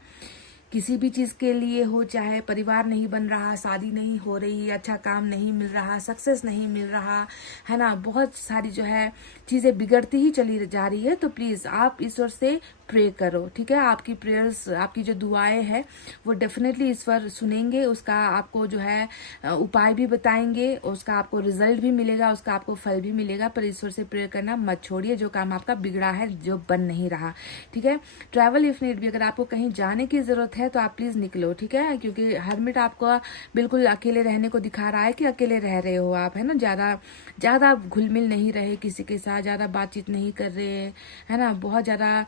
किसी भी चीज के लिए हो, चाहे परिवार नहीं बन रहा, शादी नहीं हो रही, अच्छा काम नहीं मिल रहा, सक्सेस नहीं मिल रहा, है ना, बहुत सारी जो है चीजें बिगड़ती ही चली जा रही है, तो प्लीज आप ईश्वर से प्रे करो। ठीक है, आपकी प्रेयर्स, आपकी जो दुआएं है वो डेफिनेटली ईश्वर सुनेंगे, उसका आपको जो है उपाय भी बताएंगे, उसका आपको रिजल्ट भी मिलेगा, उसका आपको फल भी मिलेगा। पर ईश्वर से प्रेयर करना मत छोड़िए, जो काम आपका बिगड़ा है, जो बन नहीं रहा। ठीक है, ट्रैवल इफ नीड भी, अगर आपको कहीं जाने की जरूरत है तो आप प्लीज निकलो। ठीक है, क्योंकि हरमिट आपको बिल्कुल अकेले रहने को दिखा रहा है कि अकेले रह रहे हो आप, है ना, ज्यादा घुल मिल नहीं रहे किसी के साथ, ज्यादा बातचीत नहीं कर रहे, है ना, बहुत ज्यादा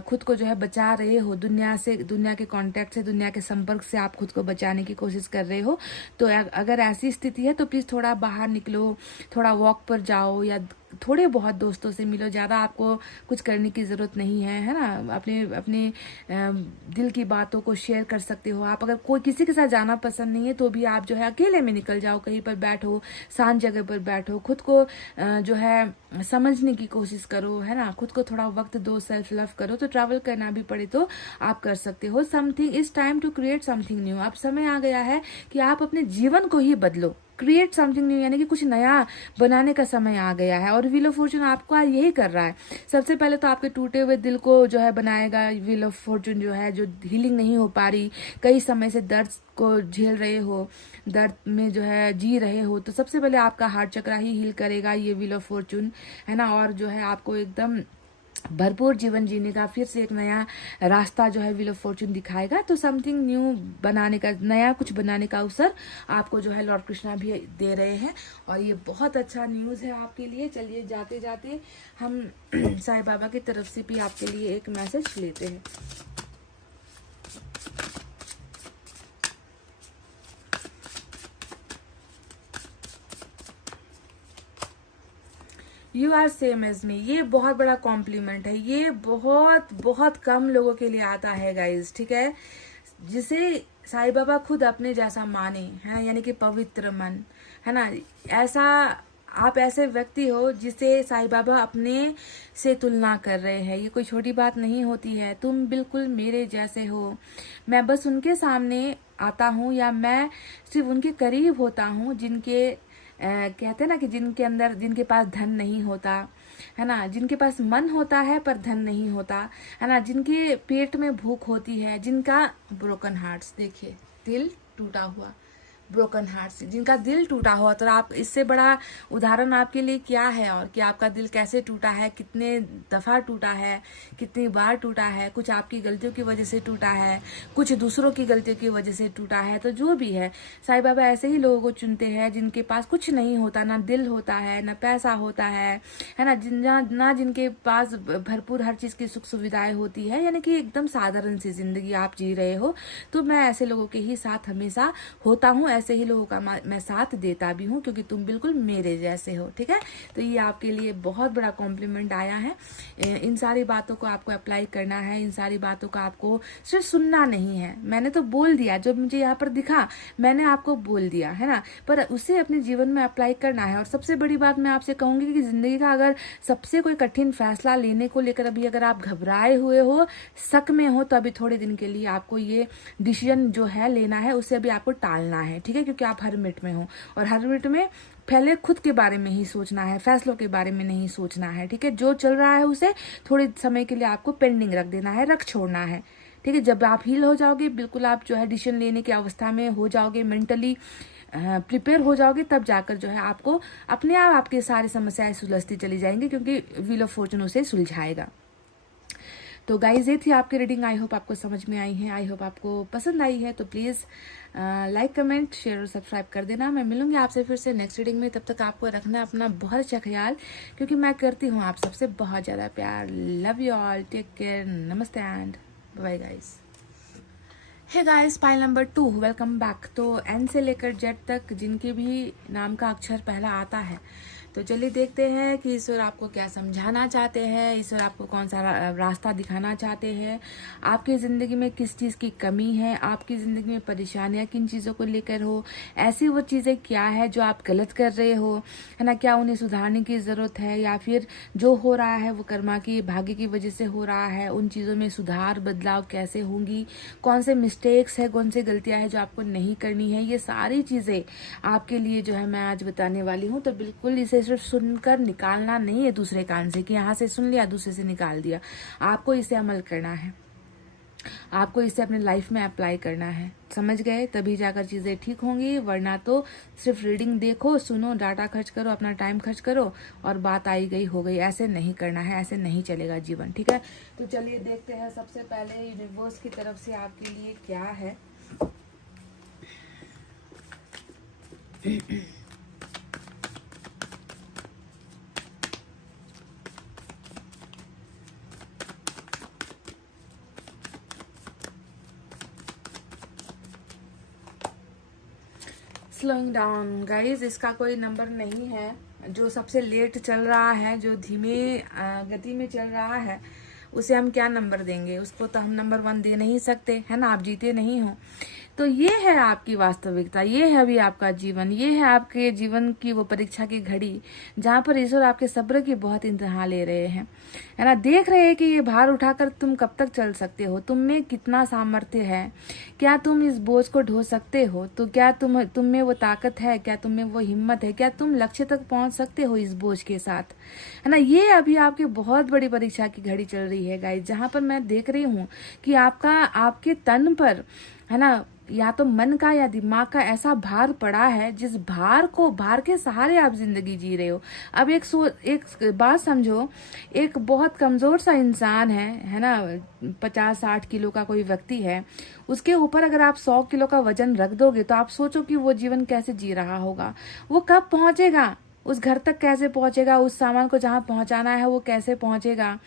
खुद को जो है बचा रहे हो दुनिया से, दुनिया के कांटेक्ट से, दुनिया के संपर्क से आप खुद को बचाने की कोशिश कर रहे हो। तो अगर ऐसी स्थिति है तो प्लीज थोड़ा बाहर निकलो, थोड़ा वॉक पर जाओ, या थोड़े बहुत दोस्तों से मिलो, ज्यादा आपको कुछ करने की जरूरत नहीं है ना। अपने दिल की बातों को शेयर कर सकते हो आप। अगर कोई किसी के साथ जाना पसंद नहीं है तो भी आप जो है अकेले में निकल जाओ, कहीं पर बैठो, शांत जगह पर बैठो, खुद को जो है समझने की कोशिश करो, है ना, खुद को थोड़ा वक्त दो, सेल्फ लव करो। तो ट्रैवल करना भी पड़े तो आप कर सकते हो। Something is time to create something new. अब समय आ गया है कि आप अपने जीवन को ही बदलो, क्रिएट समथिंग न्यू, यानी कि कुछ नया बनाने का समय आ गया है। और व्हील ऑफ फॉर्चून आपको यही कर रहा है। सबसे पहले तो आपके टूटे हुए दिल को जो है बनाएगा व्हील ऑफ फॉर्चून, जो है जो हीलिंग नहीं हो पा रही, कई समय से दर्द को झेल रहे हो, दर्द में जो है जी रहे हो, तो सबसे पहले आपका हार्ट चक्रा ही हील करेगा ये व्हील ऑफ फॉर्चून, है ना। और जो है आपको एकदम भरपूर जीवन जीने का फिर से एक नया रास्ता जो है व्हील ऑफ फॉर्चून दिखाएगा। तो समथिंग न्यू बनाने का, नया कुछ बनाने का अवसर आपको जो है लॉर्ड कृष्णा भी दे रहे हैं, और ये बहुत अच्छा न्यूज है आपके लिए। चलिए जाते जाते हम साईं बाबा की तरफ से भी आपके लिए एक मैसेज लेते हैं। यू आर सेम एज मी, ये बहुत बड़ा कॉम्प्लीमेंट है, ये बहुत बहुत कम लोगों के लिए आता है गाइज। ठीक है, जिसे साईं बाबा खुद अपने जैसा माने, है ना, यानी कि पवित्र मन, है ना, ऐसा आप ऐसे व्यक्ति हो जिसे साईं बाबा अपने से तुलना कर रहे हैं। ये कोई छोटी बात नहीं होती है। तुम बिल्कुल मेरे जैसे हो, मैं बस उनके सामने आता हूँ, या मैं सिर्फ उनके करीब होता हूँ जिनके कहते हैं ना कि जिनके पास धन नहीं होता, है ना, जिनके पास मन होता है पर धन नहीं होता, है ना, जिनके पेट में भूख होती है, जिनका ब्रोकन हार्ट्स, देखिए दिल टूटा हुआ, ब्रोकन हार्ट से जिनका दिल टूटा हुआ। तो आप, इससे बड़ा उदाहरण आपके लिए क्या है, और कि आपका दिल कैसे टूटा है, कितने दफा टूटा है, कितनी बार टूटा है, कुछ आपकी गलतियों की वजह से टूटा है, कुछ दूसरों की गलतियों की वजह से टूटा है। तो जो भी है, साईं बाबा ऐसे ही लोगों को चुनते हैं जिनके पास कुछ नहीं होता, ना दिल होता है, ना पैसा होता है ना, ना जिनके पास भरपूर हर चीज की सुख सुविधाएं होती है, यानी कि एकदम साधारण सी जिंदगी आप जी रहे हो। तो मैं ऐसे लोगों के ही साथ हमेशा होता हूँ, ऐसे ही लोगों का मैं साथ देता भी हूँ, क्योंकि तुम बिल्कुल मेरे जैसे हो। ठीक है, तो ये आपके लिए बहुत बड़ा कॉम्प्लीमेंट आया है। इन सारी बातों को आपको अप्लाई करना है, इन सारी बातों का आपको सिर्फ सुनना नहीं है। मैंने तो बोल दिया, जो मुझे यहाँ पर दिखा मैंने आपको बोल दिया, है ना, पर उसे अपने जीवन में अप्लाई करना है। और सबसे बड़ी बात मैं आपसे कहूंगी कि जिंदगी का अगर सबसे कोई कठिन फैसला लेने को लेकर अभी अगर आप घबराए हुए हो, शक में हो, तो अभी थोड़े दिन के लिए आपको ये डिसीजन जो है लेना है, उसे अभी आपको टालना है। ठीक है, क्योंकि आप हरमिट में हो, और हरमिट में पहले खुद के बारे में ही सोचना है, फैसलों के बारे में नहीं सोचना है। ठीक है, जो चल रहा है उसे थोड़े समय के लिए आपको पेंडिंग रख देना है, रख छोड़ना है। ठीक है, जब आप हील हो जाओगे, बिल्कुल आप जो है डिसीजन लेने की अवस्था में हो जाओगे, मेंटली प्रिपेयर हो जाओगे, तब जाकर जो है आपको अपने आप आपकी सारी समस्याएं सुलझती चली जाएंगी, क्योंकि व्हील ऑफ फॉर्चून उसे सुलझाएगा। तो गाइज ये थी आपकी रीडिंग। आई होप आपको समझ में आई है, आई होप आपको पसंद आई है। तो प्लीज़ लाइक, कमेंट, शेयर और सब्सक्राइब कर देना। मैं मिलूंगी आपसे फिर से नेक्स्ट रीडिंग में। तब तक आपको रखना अपना बहुत अच्छा ख्याल, क्योंकि मैं करती हूँ आप सबसे बहुत ज़्यादा प्यार। Love you all, take care, नमस्ते and bye guys. Hey guys, pile number 2, welcome back. तो एन से लेकर जेड तक जिनके भी नाम का अक्षर पहला आता है, तो चलिए देखते हैं कि ईश्वर आपको क्या समझाना चाहते हैं, ईश्वर आपको कौन सा रास्ता दिखाना चाहते हैं, आपकी ज़िंदगी में किस चीज़ की कमी है, आपकी ज़िंदगी में परेशानियां किन चीज़ों को लेकर हो, ऐसी वो चीज़ें क्या है जो आप गलत कर रहे हो, है ना, क्या उन्हें सुधारने की ज़रूरत है, या फिर जो हो रहा है वो कर्मा की भाग्य की वजह से हो रहा है, उन चीज़ों में सुधार बदलाव कैसे होंगी, कौन से मिस्टेक्स है, कौन सी गलतियां हैं जो आपको नहीं करनी है। ये सारी चीज़ें आपके लिए जो है मैं आज बताने वाली हूँ। तो बिल्कुल इसे सिर्फ सुनकर निकालना नहीं है दूसरे कान से, कि यहाँ से सुन लिया दूसरे से निकाल दिया। आपको इसे अमल करना है, आपको इसे अपने लाइफ में अप्लाई करना है। समझ गए? तभी जाकर चीज़ें ठीक होंगी, वरना तो सिर्फ रीडिंग देखो, सुनो, डाटा खर्च करो, अपना टाइम खर्च करो और बात आई गई हो गई। ऐसे नहीं करना है, ऐसे नहीं चलेगा जीवन। ठीक है, तो चलिए देखते हैं सबसे पहले यूनिवर्स की तरफ से आपके लिए क्या है। स्लोइंग डाउन गाइज, इसका कोई नंबर नहीं है। जो सबसे लेट चल रहा है, जो धीमे गति में चल रहा है, उसे हम क्या नंबर देंगे? उसको तो हम नंबर 1 दे नहीं सकते, है ना, आप जीते नहीं हो। तो ये है आपकी वास्तविकता, ये है अभी आपका जीवन, ये है आपके जीवन की वो परीक्षा की घड़ी, जहाँ पर ईश्वर आपके सब्र की बहुत इम्तिहान ले रहे हैं, है ना। देख रहे हैं कि ये भार उठाकर तुम कब तक चल सकते हो, तुम में कितना सामर्थ्य है, क्या तुम इस बोझ को ढो सकते हो, तो क्या तुम में वो ताकत है, क्या तुम में वो हिम्मत है, क्या तुम लक्ष्य तक पहुंच सकते हो इस बोझ के साथ, है ना। ये अभी आपकी बहुत बड़ी परीक्षा की घड़ी चल रही है गाइस, जहाँ पर मैं देख रही हूँ कि आपके तन पर, है ना, या तो मन का या दिमाग का ऐसा भार पड़ा है, जिस भार के सहारे आप जिंदगी जी रहे हो। अब एक बात समझो, एक बहुत कमजोर सा इंसान है ना, 50-60 किलो का कोई व्यक्ति है, उसके ऊपर अगर आप 100 किलो का वजन रख दोगे, तो आप सोचो कि वो जीवन कैसे जी रहा होगा, वो कब पहुंचेगा, उस घर तक कैसे पहुंचेगा, उस सामान को जहां पहुंचाना है वो कैसे पहुंचेगा,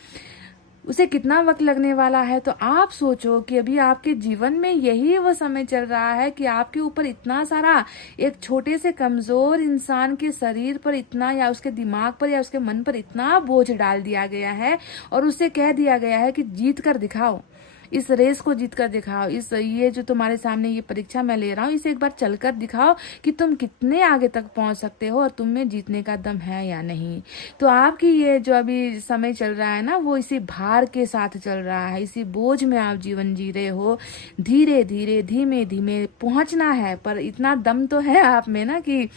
उसे कितना वक्त लगने वाला है। तो आप सोचो कि अभी आपके जीवन में यही वो समय चल रहा है कि आपके ऊपर इतना सारा, एक छोटे से कमजोर इंसान के शरीर पर इतना, या उसके दिमाग पर या उसके मन पर इतना बोझ डाल दिया गया है, और उससे कह दिया गया है कि जीत कर दिखाओ, इस रेस को जीत कर दिखाओ, ये जो तुम्हारे सामने ये परीक्षा मैं ले रहा हूँ, इसे एक बार चलकर दिखाओ कि तुम कितने आगे तक पहुंच सकते हो और तुम में जीतने का दम है या नहीं। तो आपकी ये जो अभी समय चल रहा है ना, वो इसी भार के साथ चल रहा है, इसी बोझ में आप जीवन जी रहे हो। धीरे धीरे, धीमे धीमे पहुंचना है, पर इतना दम तो है आप में ना कि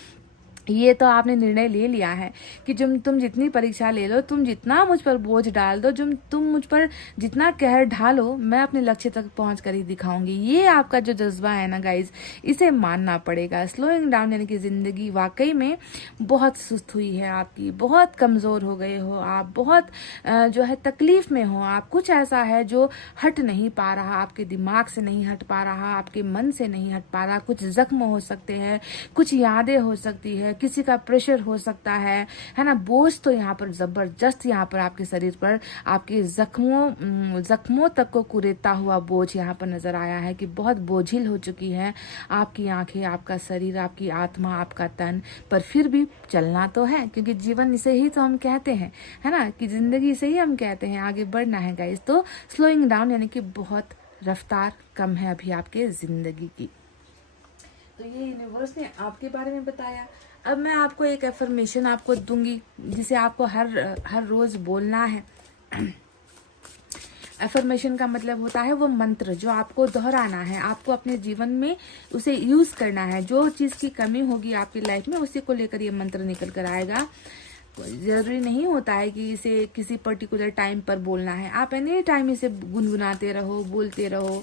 ये तो आपने निर्णय ले लिया है कि तुम जितनी परीक्षा ले लो, तुम जितना मुझ पर बोझ डाल दो, तुम मुझ पर जितना कहर ढालो, मैं अपने लक्ष्य तक पहुंच कर ही दिखाऊंगी। ये आपका जो जज्बा है ना गाइज, इसे मानना पड़ेगा। स्लोइंग डाउन यानी कि जिंदगी वाकई में बहुत सुस्त हुई है आपकी, बहुत कमजोर हो गए हो आप, बहुत जो है तकलीफ में हो आप। कुछ ऐसा है जो हट नहीं पा रहा, आपके दिमाग से नहीं हट पा रहा, आपके मन से नहीं हट पा रहा। कुछ जख्म हो सकते हैं, कुछ यादें हो सकती है, किसी का प्रेशर हो सकता है ना। बोझ तो यहाँ पर जबरदस्त, यहाँ पर आपके शरीर पर आपके जख्मों तक को कुरेदता हुआ बोझ यहाँ पर नजर आया है कि बहुत बोझिल हो चुकी है आपकी आंखें, आपका शरीर, आपकी आत्मा, आपका तन। पर फिर भी चलना तो है, क्योंकि जीवन इसे ही तो हम कहते हैं, है ना, कि जिंदगी इसे ही हम कहते हैं, आगे बढ़ना है गाइस। तो स्लोइंग डाउन यानी कि बहुत रफ्तार कम है अभी आपके जिंदगी की। तो ये यूनिवर्स ने आपके बारे में बताया। अब मैं आपको एक एफर्मेशन आपको दूंगी, जिसे आपको हर रोज बोलना है। एफर्मेशन का मतलब होता है वो मंत्र जो आपको दोहराना है, आपको अपने जीवन में उसे यूज करना है। जो चीज की कमी होगी आपकी लाइफ में, उसी को लेकर ये मंत्र निकल कर आएगा। जरूरी नहीं होता है कि इसे किसी पर्टिकुलर टाइम पर बोलना है, आप एनी टाइम इसे गुनगुनाते रहो, बोलते रहो,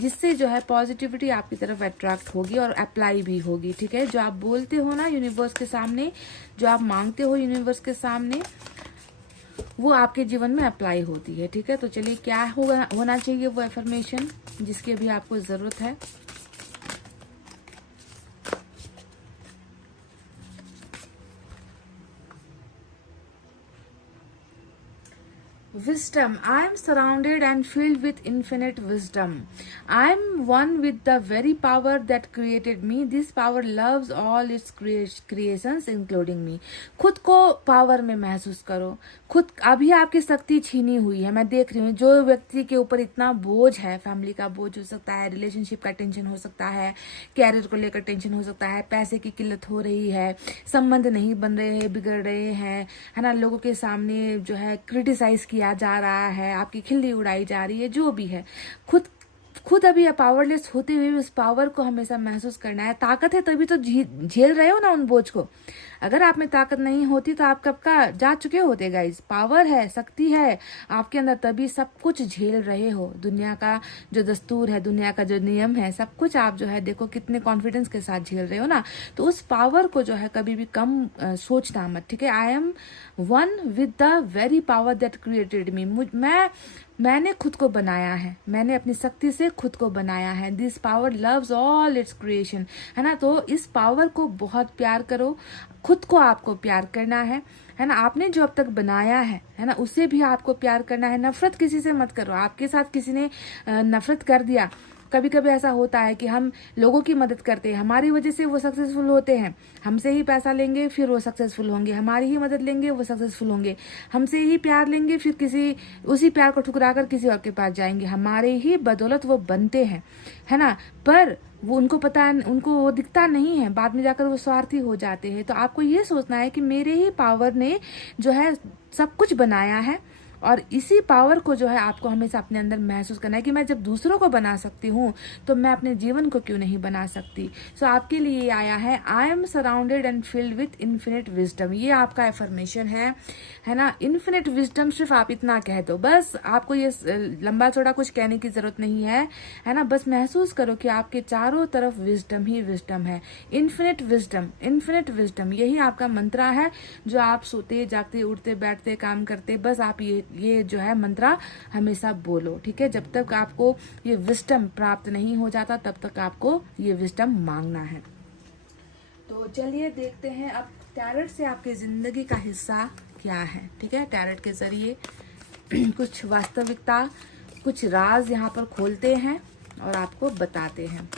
जिससे जो है पॉजिटिविटी आपकी तरफ अट्रैक्ट होगी और अप्लाई भी होगी। ठीक है, जो आप बोलते हो ना यूनिवर्स के सामने, जो आप मांगते हो यूनिवर्स के सामने, वो आपके जीवन में अप्लाई होती है। ठीक है, तो चलिए क्या होना चाहिए वो एफर्मेशन जिसकी भी आपको जरूरत है। Wisdom. I am surrounded and filled with infinite wisdom. I am one with the very power that created me. This power loves all its creations, including me. खुद को पावर में महसूस करो। खुद अभी आपकी शक्ति छीनी हुई है। मैं देख रही हूँ जो व्यक्ति के ऊपर इतना बोझ है, फैमिली का बोझ हो सकता है, रिलेशनशिप का टेंशन हो सकता है, कैरियर को लेकर टेंशन हो सकता है, पैसे की किल्लत हो रही है, संबंध नहीं बन रहे हैं, बिगड़ रहे हैं, है ना, लोगों के सामने जो है क्रिटिसाइज किया जा रहा है, आपकी खिल्ली उड़ाई जा रही है, जो भी है, खुद अभी पावरलेस होते हुए उस पावर को हमेशा महसूस करना है। ताकत है तभी तो झेल रहे हो ना उन बोझ को। अगर आप में ताकत नहीं होती तो आप कब का जा चुके होते गाइस। पावर है, शक्ति है आपके अंदर, तभी सब कुछ झेल रहे हो। दुनिया का जो दस्तूर है, दुनिया का जो नियम है, सब कुछ आप जो है देखो कितने कॉन्फिडेंस के साथ झेल रहे हो ना। तो उस पावर को जो है कभी भी कम सोचना मत। ठीक है, I am one with the very power that created मी। मैंने खुद को बनाया है, मैंने अपनी शक्ति से खुद को बनाया है। This power loves all it's creation, है ना। तो इस पावर को बहुत प्यार करो, खुद को आपको प्यार करना है ना। आपने जो अब तक बनाया है ना, उसे भी आपको प्यार करना है। नफरत किसी से मत करो। आपके साथ किसी ने नफरत कर दिया, कभी कभी ऐसा होता है कि हम लोगों की मदद करते हैं, हमारी वजह से वो सक्सेसफुल होते हैं। हमसे ही पैसा लेंगे फिर वो सक्सेसफुल होंगे, हमारी ही मदद लेंगे वो सक्सेसफुल होंगे, हमसे ही प्यार लेंगे फिर उसी प्यार को ठुकरा कर किसी और के पास जाएंगे। हमारे ही बदौलत वो बनते हैं, है ना। पर वो उनको वो दिखता नहीं है, बाद में जाकर वो स्वार्थी हो जाते हैं। तो आपको ये सोचना है कि मेरे ही पावर ने जो है सब कुछ बनाया है, और इसी पावर को जो है आपको हमेशा अपने अंदर महसूस करना है कि मैं जब दूसरों को बना सकती हूँ तो मैं अपने जीवन को क्यों नहीं बना सकती। सो आपके लिए आया है, I am surrounded and filled with infinite wisdom. ये आपका एफर्मेशन है ना। इन्फिनिट विजडम सिर्फ आप इतना कह दो, बस आपको ये लंबा चौड़ा कुछ कहने की जरूरत नहीं है ना। बस महसूस करो कि आपके चारों तरफ विजडम ही विजडम है। इन्फिनिट विजडम, इन्फिनिट विजडम, यही आपका मंत्रा है जो आप सोते जागते उठते बैठते काम करते, बस आप ये जो है मंत्रा हमेशा बोलो। ठीक है, जब तक आपको ये विजडम प्राप्त नहीं हो जाता तब तक आपको ये विजडम मांगना है। तो चलिए देखते हैं अब टैरेट से आपकी जिंदगी का हिस्सा क्या है। ठीक है, टैरेट के जरिए कुछ वास्तविकता, कुछ राज यहाँ पर खोलते हैं और आपको बताते हैं।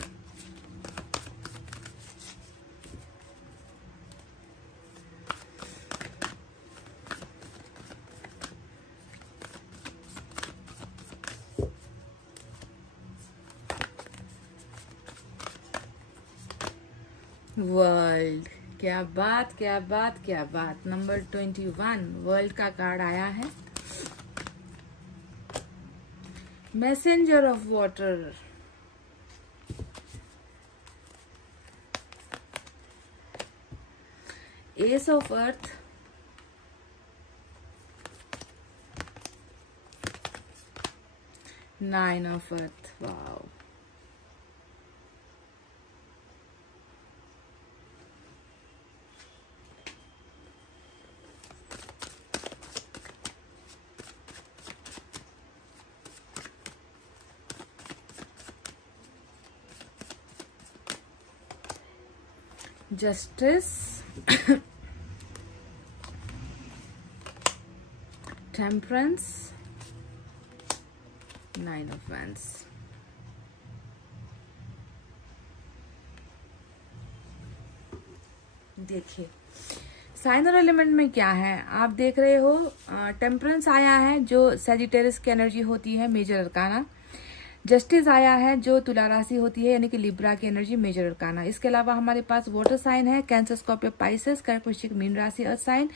वर्ल्ड, क्या बात क्या बात क्या बात। नंबर 21 वर्ल्ड का कार्ड आया है। Messenger of water, S of earth, nine of earth. Wow, justice, temperance, nine of wands. देखिए साइन और एलिमेंट में क्या है आप देख रहे हो। टेम्परेंस आया है जो सैजिटेरियस की एनर्जी होती है, मेजर अरकाना। जस्टिस आया है जो तुला राशि होती है, यानी कि लिब्रा की एनर्जी, मेजर अरकाना। इसके अलावा हमारे पास वाटर साइन है, कैंसर, स्कॉर्पियो, पाइसेस, कर्क, वृश्चिक, मीन राशि, अर्थ साइन,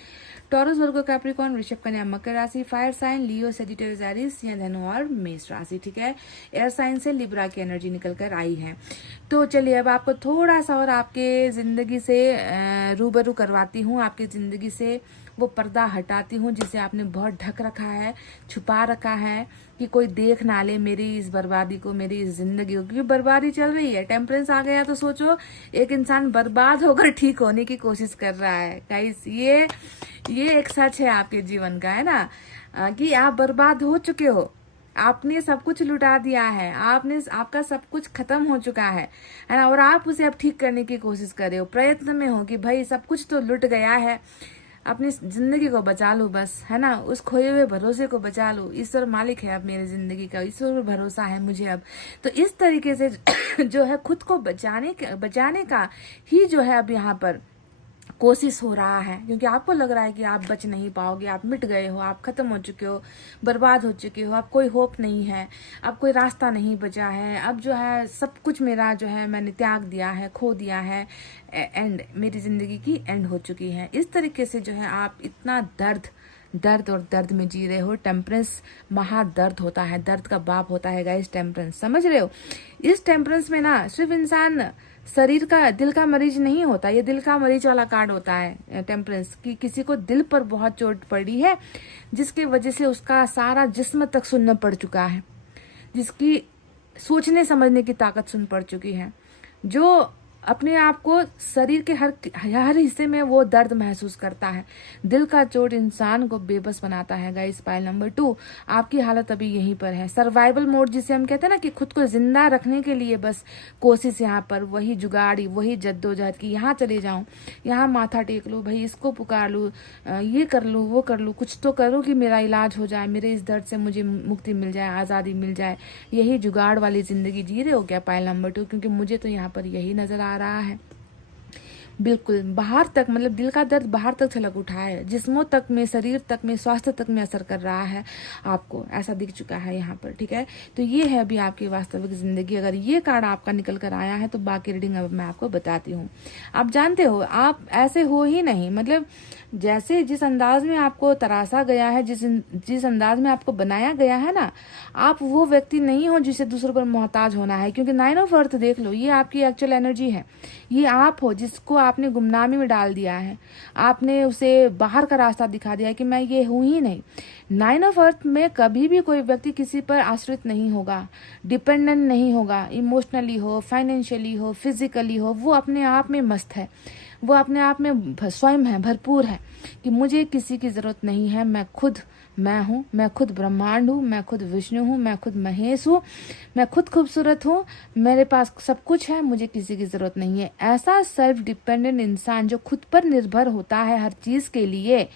टॉरस, वर्गो, कैप्रिकॉर्न, वृषभ, कन्या, मकर राशि, फायर साइन, लियो, सेजिटेरियस, एरीज, या धनु और मेष राशि। ठीक है, एयर साइन से लिब्रा की एनर्जी निकल कर आई है। तो चलिए अब आपको थोड़ा सा और आपके जिंदगी से रूबरू करवाती हूँ, आपकी जिंदगी से वो पर्दा हटाती हूँ जिसे आपने बहुत ढक रखा है, छुपा रखा है, कि कोई देख ना ले मेरी इस बर्बादी को, मेरी इस जिंदगी को, क्योंकि बर्बादी चल रही है। टेम्परेंस आ गया तो सोचो एक इंसान बर्बाद होकर ठीक होने की कोशिश कर रहा है। गाइस ये एक सच है आपके जीवन का, है ना, कि आप बर्बाद हो चुके हो, आपने सब कुछ लुटा दिया है, आपका सब कुछ खत्म हो चुका है ना, और आप उसे अब ठीक करने की कोशिश कर रहे हो, प्रयत्न में हो कि भाई सब कुछ तो लुट गया है, अपनी जिंदगी को बचा लो बस, है ना, उस खोए हुए भरोसे को बचा लो, ईश्वर मालिक है अब मेरी जिंदगी का, ईश्वर पर भरोसा है मुझे अब। तो इस तरीके से जो है खुद को बचाने का ही जो है अब यहाँ पर कोशिश हो रहा है, क्योंकि आपको लग रहा है कि आप बच नहीं पाओगे, आप मिट गए हो, आप खत्म हो चुके हो, बर्बाद हो चुके हो, अब कोई होप नहीं है, अब कोई रास्ता नहीं बचा है, अब जो है सब कुछ मेरा जो है मैंने त्याग दिया है, खो दिया है, एंड मेरी जिंदगी की एंड हो चुकी है। इस तरीके से जो है आप इतना दर्द और दर्द में जी रहे हो। टेम्परेंस महादर्द होता है, दर्द का बाप होता है गाइस टेम्परेंस, समझ रहे हो। इस टेम्परेंस में ना सिर्फ इंसान शरीर का, दिल का मरीज नहीं होता, ये दिल का मरीज वाला कार्ड होता है टेम्परेंस, कि किसी को दिल पर बहुत चोट पड़ी है जिसकी वजह से उसका सारा जिस्म तक सुन्न पड़ चुका है, जिसकी सोचने समझने की ताकत सुन पड़ चुकी है, जो अपने आप को शरीर के हर हिस्से में वो दर्द महसूस करता है। दिल का चोट इंसान को बेबस बनाता है गाइस। पाइल नंबर 2, आपकी हालत अभी यहीं पर है, सर्वाइवल मोड जिसे हम कहते हैं ना, कि खुद को जिंदा रखने के लिए बस कोशिश, यहाँ पर वही जुगाड़ी, वही जद्दोजहद की यहाँ चले जाऊं, यहाँ माथा टेक लूं, भाई इसको पुकार लूं, ये कर लूं, वो कर लूं, कुछ तो करूं कि मेरा इलाज हो जाए, मेरे इस दर्द से मुझे मुक्ति मिल जाए, आजादी मिल जाए। यही जुगाड़ वाली जिंदगी जी रहे हो क्या पाइल नंबर 2? क्योंकि मुझे तो यहाँ पर यही नजर आ रहा है। बिल्कुल बाहर तक, मतलब दिल का दर्द बाहर तक छलक उठा है, जिस्मों तक में, शरीर तक में, स्वास्थ्य तक में असर कर रहा है आपको, ऐसा दिख चुका है यहाँ पर। ठीक है, तो ये है अभी आपकी वास्तविक जिंदगी। अगर ये कार्ड आपका निकल कर आया है तो बाकी रीडिंग अब मैं आपको बताती हूँ। आप जानते हो आप ऐसे हो ही नहीं, मतलब जैसे जिस अंदाज में आपको तराशा गया है, जिस अंदाज में आपको बनाया गया है ना, आप वो व्यक्ति नहीं हो जिसे दूसरों पर मोहताज होना है। क्योंकि 9 ऑफ अर्थ देख लो, ये आपकी एक्चुअल एनर्जी है, ये आप हो जिसको आपने गुमनामी में डाल दिया है, आपने उसे बाहर का रास्ता दिखा दिया कि मैं ये हूं ही नहीं। 9 ऑफ अर्थ में कभी भी कोई व्यक्ति किसी पर आश्रित नहीं होगा, डिपेंडेंट नहीं होगा, इमोशनली हो, फाइनेंशियली हो, फिजिकली हो, वो अपने आप में मस्त है, वो अपने आप में स्वयं है, भरपूर है, कि मुझे किसी की जरूरत नहीं है, मैं हूँ, मैं खुद ब्रह्मांड हूँ, मैं खुद विष्णु हूँ, मैं खुद महेश हूँ, मैं खुद खूबसूरत हूँ, मेरे पास सब कुछ है, मुझे किसी की जरूरत नहीं है। ऐसा सेल्फ डिपेंडेंट इंसान जो खुद पर निर्भर होता है हर चीज के लिए,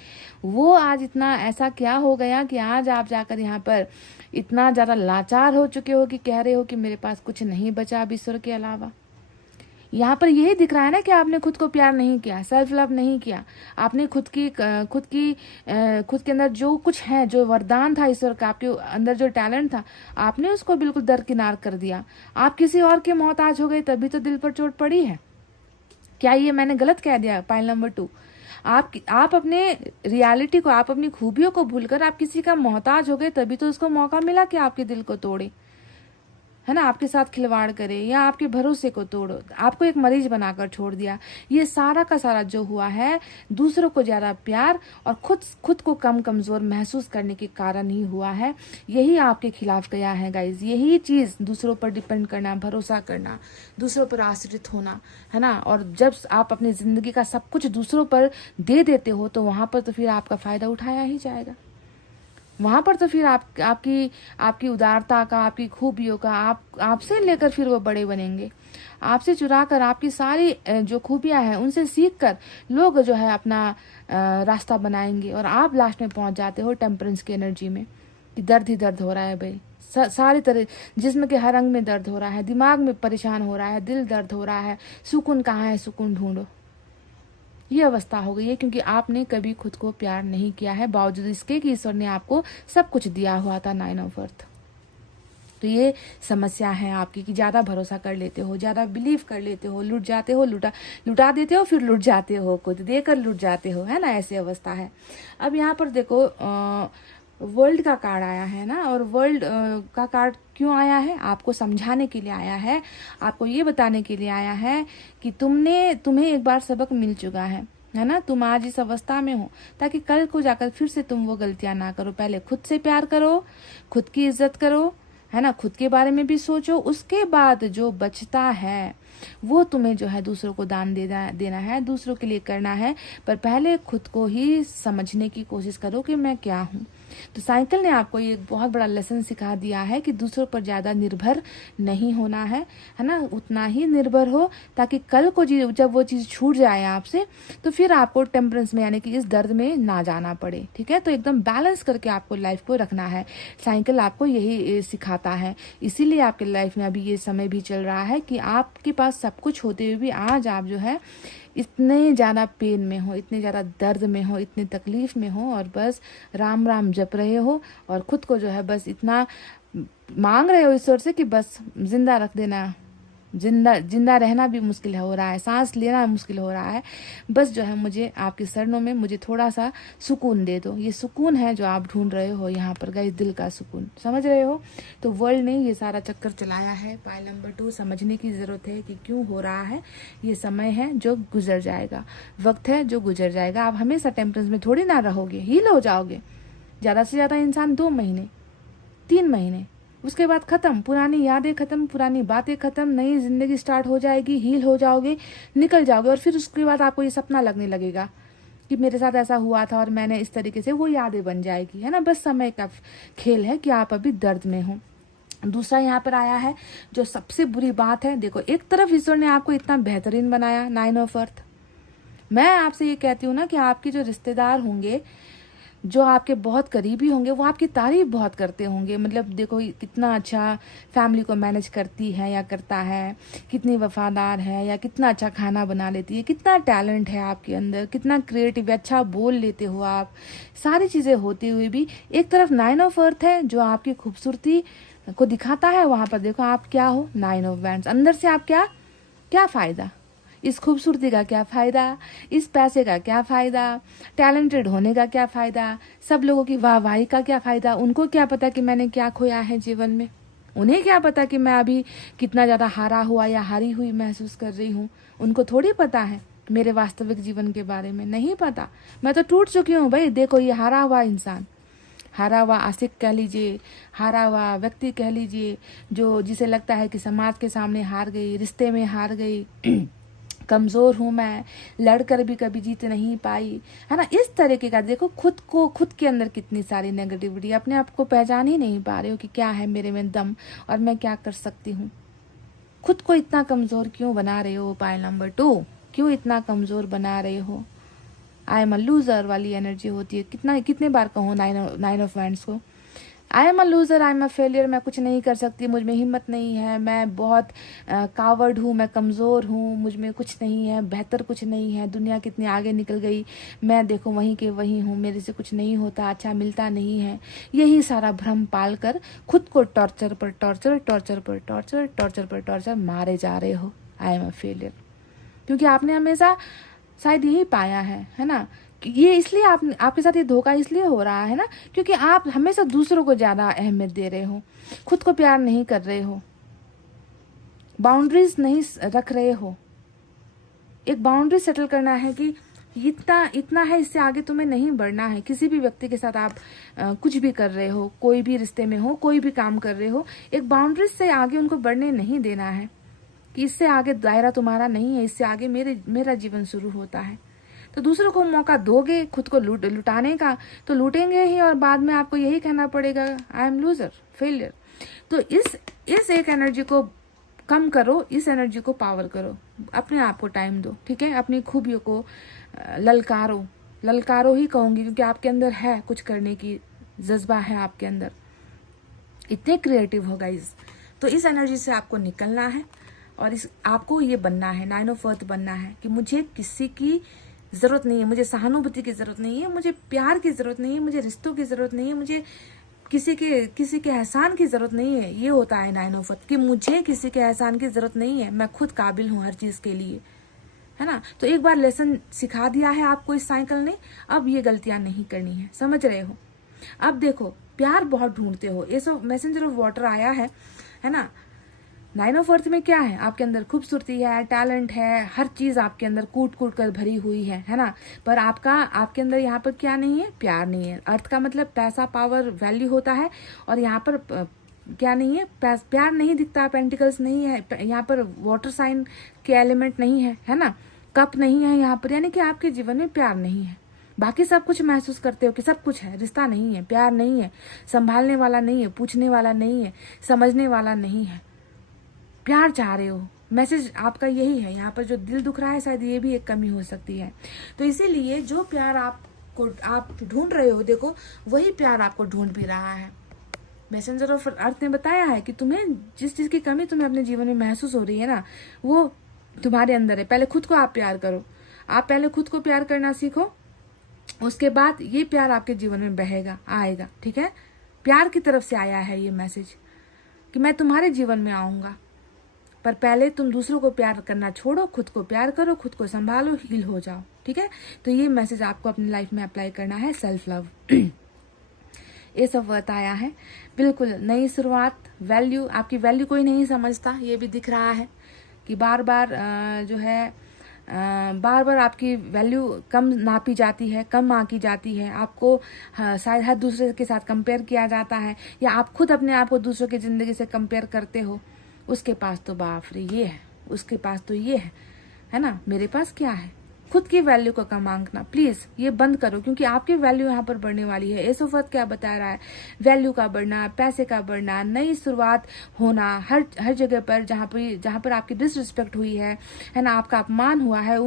वो आज इतना ऐसा क्या हो गया कि आज आप जाकर यहाँ पर इतना ज्यादा लाचार हो चुके हो कि कह रहे हो कि मेरे पास कुछ नहीं बचा अब ईश्वर के अलावा। यहाँ पर यही दिख रहा है ना कि आपने खुद को प्यार नहीं किया, सेल्फ लव नहीं किया, आपने खुद के अंदर जो कुछ है, जो वरदान था ईश्वर का, आपके अंदर जो टैलेंट था, आपने उसको बिल्कुल दरकिनार कर दिया। आप किसी और के मोहताज हो गए, तभी तो दिल पर चोट पड़ी है। क्या ये मैंने गलत कह दिया? पाइल नंबर 2, आप अपने रियलिटी को, आप अपनी खूबियों को भूलकर आप किसी का मोहताज हो गए, तभी तो उसको मौका मिला कि आपके दिल को तोड़े, है ना, आपके साथ खिलवाड़ करे या आपके भरोसे को तोड़ो, आपको एक मरीज बनाकर छोड़ दिया। ये सारा का सारा जो हुआ है, दूसरों को ज्यादा प्यार और खुद को कमजोर महसूस करने के कारण ही हुआ है। यही आपके खिलाफ गया है गाइज, यही चीज, दूसरों पर डिपेंड करना, भरोसा करना, दूसरों पर आश्रित होना, है ना। और जब आप अपनी जिंदगी का सब कुछ दूसरों पर दे देते हो तो वहां पर तो फिर आपका फायदा उठाया ही जाएगा, वहां पर तो फिर आपकी उदारता का, आपकी खूबियों का, आपसे लेकर फिर वो बड़े बनेंगे। आपसे चुरा कर आपकी सारी जो खूबियां हैं उनसे सीख कर लोग जो है अपना रास्ता बनाएंगे, और आप लास्ट में पहुंच जाते हो टेम्परेंस की एनर्जी में, कि दर्द ही दर्द हो रहा है भाई, सारी तरह जिस्म के हर अंग में दर्द हो रहा है, दिमाग में परेशान हो रहा है, दिल दर्द हो रहा है, सुकून कहाँ है, सुकून ढूंढो। ये अवस्था हो गई है क्योंकि आपने कभी खुद को प्यार नहीं किया है, बावजूद इसके कि ईश्वर ने आपको सब कुछ दिया हुआ था। 9 ऑफ अर्थ, तो ये समस्या है आपकी कि ज़्यादा भरोसा कर लेते हो, ज़्यादा बिलीव कर लेते हो, लुट जाते हो, लुटा देते हो, फिर लुट जाते हो, खुद देकर लुट जाते हो, है ना, ऐसी अवस्था है। अब यहाँ पर देखो वर्ल्ड का कार्ड आया है ना, और वर्ल्ड का कार्ड क्यों आया है? आपको समझाने के लिए आया है, आपको ये बताने के लिए आया है कि तुम्हें एक बार सबक मिल चुका है ना, तुम आज इस अवस्था में हो ताकि कल को जाकर फिर से तुम वो गलतियां ना करो। पहले खुद से प्यार करो, खुद की इज्जत करो, है ना, खुद के बारे में भी सोचो, उसके बाद जो बचता है वो तुम्हें जो है दूसरों को दान देना है, दूसरों के लिए करना है, पर पहले खुद को ही समझने की कोशिश करो कि मैं क्या हूँ। तो साइकिल ने आपको ये बहुत बड़ा लेसन सिखा दिया है कि दूसरों पर ज़्यादा निर्भर नहीं होना है ना, उतना ही निर्भर हो ताकि कल को जब वो चीज़ छूट जाए आपसे तो फिर आपको टेम्परेंस में यानी कि इस दर्द में ना जाना पड़े। ठीक है, तो एकदम बैलेंस करके आपको लाइफ को रखना है। साइकिल आपको यही सिखाता है, इसीलिए आपके लाइफ में अभी ये समय भी चल रहा है कि आपके पास सब कुछ होते हुए भी आज आप जो है इतने ज़्यादा पेन में हो, इतने ज़्यादा दर्द में हो, इतने तकलीफ में हो, और बस राम राम जप रहे हो और खुद को जो है बस इतना मांग रहे हो ईश्वर से कि बस जिंदा रख देना। जिंदा रहना भी मुश्किल हो रहा है, सांस लेना मुश्किल हो रहा है, बस जो है मुझे आपके चरणों में मुझे थोड़ा सा सुकून दे दो। ये सुकून है जो आप ढूंढ रहे हो यहाँ पर गाइस, दिल का सुकून, समझ रहे हो। तो वर्ल्ड ने ये सारा चक्कर चलाया है। पाइल नंबर 2, समझने की जरूरत है कि क्यों हो रहा है। ये समय है जो गुजर जाएगा, वक्त है जो गुजर जाएगा। आप हमेशा टेम्परेंस में थोड़ी ना रहोगे, हील हो जाओगे। ज्यादा से ज्यादा इंसान 2 महीने 3 महीने, उसके बाद खत्म, पुरानी यादें खत्म, पुरानी बातें खत्म, नई जिंदगी स्टार्ट हो जाएगी, हील हो जाओगे, निकल जाओगे, और फिर उसके बाद आपको ये सपना लगने लगेगा कि मेरे साथ ऐसा हुआ था और मैंने इस तरीके से, वो यादें बन जाएगी, है ना। बस समय का खेल है कि आप अभी दर्द में हो। दूसरा यहाँ पर आया है जो सबसे बुरी बात है। देखो, एक तरफ ईश्वर ने आपको इतना बेहतरीन बनाया, 9 ऑफ अर्थ। मैं आपसे ये कहती हूँ ना कि आपके जो रिश्तेदार होंगे, जो आपके बहुत करीबी होंगे, वो आपकी तारीफ बहुत करते होंगे। मतलब देखो कितना अच्छा फैमिली को मैनेज करती है या करता है, कितनी वफादार है, या कितना अच्छा खाना बना लेती है, कितना टैलेंट है आपके अंदर, कितना क्रिएटिव, अच्छा बोल लेते हो आप। सारी चीज़ें होती हुई भी एक तरफ 9 ऑफ अर्थ है जो आपकी खूबसूरती को दिखाता है। वहां पर देखो आप क्या हो, 9 ऑफ वैंड्स। अंदर से आप क्या फायदा, इस खूबसूरती का क्या फायदा, इस पैसे का क्या फायदा, टैलेंटेड होने का क्या फायदा, सब लोगों की वाहवाही का क्या फायदा। उनको क्या पता कि मैंने क्या खोया है जीवन में, उन्हें क्या पता कि मैं अभी कितना ज्यादा हारा हुआ या हारी हुई महसूस कर रही हूँ। उनको थोड़ी पता है मेरे वास्तविक जीवन के बारे में, नहीं पता। मैं तो टूट चुकी हूँ भाई। देखो ये हारा हुआ इंसान, हारा हुआ आशिक कह लीजिए, हारा हुआ व्यक्ति कह लीजिए, जो जिसे लगता है कि समाज के सामने हार गई, रिश्ते में हार गई, कमजोर हूं मैं, लड़कर भी कभी जीत नहीं पाई, है ना। इस तरीके का देखो खुद के अंदर कितनी सारी नेगेटिविटी, अपने आप को पहचान ही नहीं पा रहे हो कि क्या है मेरे में दम और मैं क्या कर सकती हूँ। खुद को इतना कमजोर क्यों बना रहे हो? पाइल नंबर 2, क्यों इतना कमजोर बना रहे हो? आई एम अ लूजर वाली एनर्जी होती है। कितने बार कहो 9 ऑफ वैंड्स को, I am a loser, I am a failure, मैं कुछ नहीं कर सकती, मुझ में हिम्मत नहीं है, मैं बहुत कावर्ड हूँ, मैं कमज़ोर हूँ, मुझ में कुछ नहीं है, बेहतर कुछ नहीं है, दुनिया कितनी आगे निकल गई, मैं देखो वहीं के वहीं हूँ, मेरे से कुछ नहीं होता, अच्छा मिलता नहीं है। यही सारा भ्रम पाल कर खुद को टॉर्चर पर टॉर्चर, टॉर्चर पर टॉर्चर, टॉर्चर पर टॉर्चर मारे जा रहे हो। आई एम अ फेलियर, क्योंकि आपने हमेशा शायद यही पाया है ना। ये इसलिए आपके साथ ये धोखा इसलिए हो रहा है ना, क्योंकि आप हमेशा दूसरों को ज्यादा अहमियत दे रहे हो, खुद को प्यार नहीं कर रहे हो, बाउंड्रीज नहीं रख रहे हो। एक बाउंड्री सेटल करना है कि इतना है, इससे आगे तुम्हें नहीं बढ़ना है। किसी भी व्यक्ति के साथ आप कुछ भी कर रहे हो, कोई भी रिश्ते में हो, कोई भी काम कर रहे हो, एक बाउंड्रीज से आगे उनको बढ़ने नहीं देना है कि इससे आगे दायरा तुम्हारा नहीं है, इससे आगे मेरा जीवन शुरू होता है। तो दूसरों को मौका दोगे खुद को लुटाने का, तो लूटेंगे ही, और बाद में आपको यही कहना पड़ेगा आई एम लूजर, फेलियर। तो इस एक एनर्जी को कम करो, इस एनर्जी को पावर करो, अपने आप को टाइम दो, ठीक है। अपनी खूबियों को ललकारो ही कहूंगी, क्योंकि आपके अंदर है कुछ करने की जज्बा है आपके अंदर, इतने क्रिएटिव हो गाइस। तो इस एनर्जी से आपको निकलना है और आपको ये बनना है, 9 ऑफ अर्थ बनना है कि मुझे किसी की जरूरत नहीं है, मुझे सहानुभूति की जरूरत नहीं है, मुझे प्यार की जरूरत नहीं है, मुझे रिश्तों की जरूरत नहीं है, मुझे किसी के एहसान की जरूरत नहीं है। ये होता है 9 ऑफ अर्थ कि मुझे किसी के एहसान की जरूरत नहीं है, मैं खुद काबिल हूँ हर चीज के लिए, है ना। तो एक बार लेसन सिखा दिया है आपको इस साइकिल ने, अब ये गलतियां नहीं करनी है, समझ रहे हो। अब देखो, प्यार बहुत ढूंढते हो, ये सब मैसेंजर ऑफ वाटर आया है ना। 9 ऑफ अर्थ में क्या है, आपके अंदर खूबसूरती है, टैलेंट है, हर चीज आपके अंदर कूट कूट कर भरी हुई है ना। पर आपके अंदर यहाँ पर क्या नहीं है, प्यार नहीं है। अर्थ का मतलब पैसा, पावर, वैल्यू होता है, और यहाँ पर क्या नहीं है, प्यार नहीं दिखता, पेंटिकल्स नहीं है यहाँ पर, वाटर साइन के एलिमेंट नहीं है ना, कप नहीं है यहाँ पर, यानी कि आपके जीवन में प्यार नहीं है। बाकी सब कुछ महसूस करते हो कि सब कुछ है, रिश्ता नहीं है, प्यार नहीं है, संभालने वाला नहीं है, पूछने वाला नहीं है, समझने वाला नहीं है, प्यार चाह रहे हो। मैसेज आपका यही है। यहाँ पर जो दिल दुख रहा है, शायद ये भी एक कमी हो सकती है। तो इसीलिए जो प्यार आप ढूंढ रहे हो, देखो वही प्यार आपको ढूंढ भी रहा है। मैसेंजर ऑफ अर्थ ने बताया है कि तुम्हें जिस चीज की कमी तुम्हें अपने जीवन में महसूस हो रही है ना, वो तुम्हारे अंदर है। पहले खुद को आप प्यार करो, आप पहले खुद को प्यार करना सीखो, उसके बाद ये प्यार आपके जीवन में बहेगा, आएगा, ठीक है। प्यार की तरफ से आया है ये मैसेज कि मैं तुम्हारे जीवन में आऊंगा, पर पहले तुम दूसरों को प्यार करना छोड़ो, खुद को प्यार करो, खुद को संभालो, हील हो जाओ, ठीक है। तो ये मैसेज आपको अपनी लाइफ में अप्लाई करना है, सेल्फ लव। ये सब वर्त आया है, बिल्कुल नई शुरुआत, वैल्यू, आपकी वैल्यू कोई नहीं समझता, ये भी दिख रहा है कि बार बार आपकी वैल्यू कम नापी जाती है, कम आंकी जाती है, आपको शायद हर दूसरे के साथ कंपेयर किया जाता है, या आप खुद अपने आप को दूसरों की जिंदगी से कंपेयर करते हो। उसके पास तो बाप रे ये है, उसके पास तो ये है ना, मेरे पास क्या है। खुद की वैल्यू को कम आंकना, प्लीज ये बंद करो, क्योंकि आपकी वैल्यू यहाँ पर बढ़ने वाली है। एस ऑफ अर्थ क्या बता रहा है, वैल्यू का बढ़ना, पैसे का बढ़ना, नई शुरुआत होना, हर जगह पर जहाँ पर आपकी डिसरिस्पेक्ट हुई है ना, आपका अपमान हुआ है,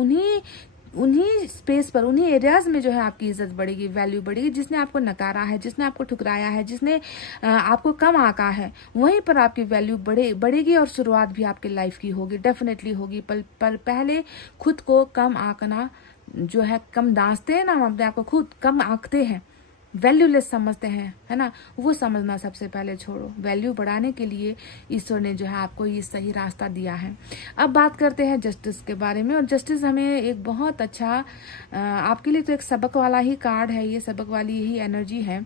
उन्हीं स्पेस पर, उन्हीं एरियाज में जो है आपकी इज्जत बढ़ेगी, वैल्यू बढ़ेगी। जिसने आपको नकारा है, जिसने आपको ठुकराया है, जिसने आपको कम आंका है, वहीं पर आपकी वैल्यू बढ़ेगी और शुरुआत भी आपकी लाइफ की होगी, डेफिनेटली होगी। पर पहले खुद को कम आंकना जो है, कम दांचते हैं ना, हम अपने आप को खुद कम आंकते हैं, वैल्यूलेस समझते हैं, है ना, वो समझना सबसे पहले छोड़ो। वैल्यू बढ़ाने के लिए ईश्वर ने जो है आपको ये सही रास्ता दिया है। अब बात करते हैं जस्टिस के बारे में, और जस्टिस हमें एक बहुत अच्छा आपके लिए तो एक सबक वाला ही कार्ड है, ये सबक वाली ही एनर्जी है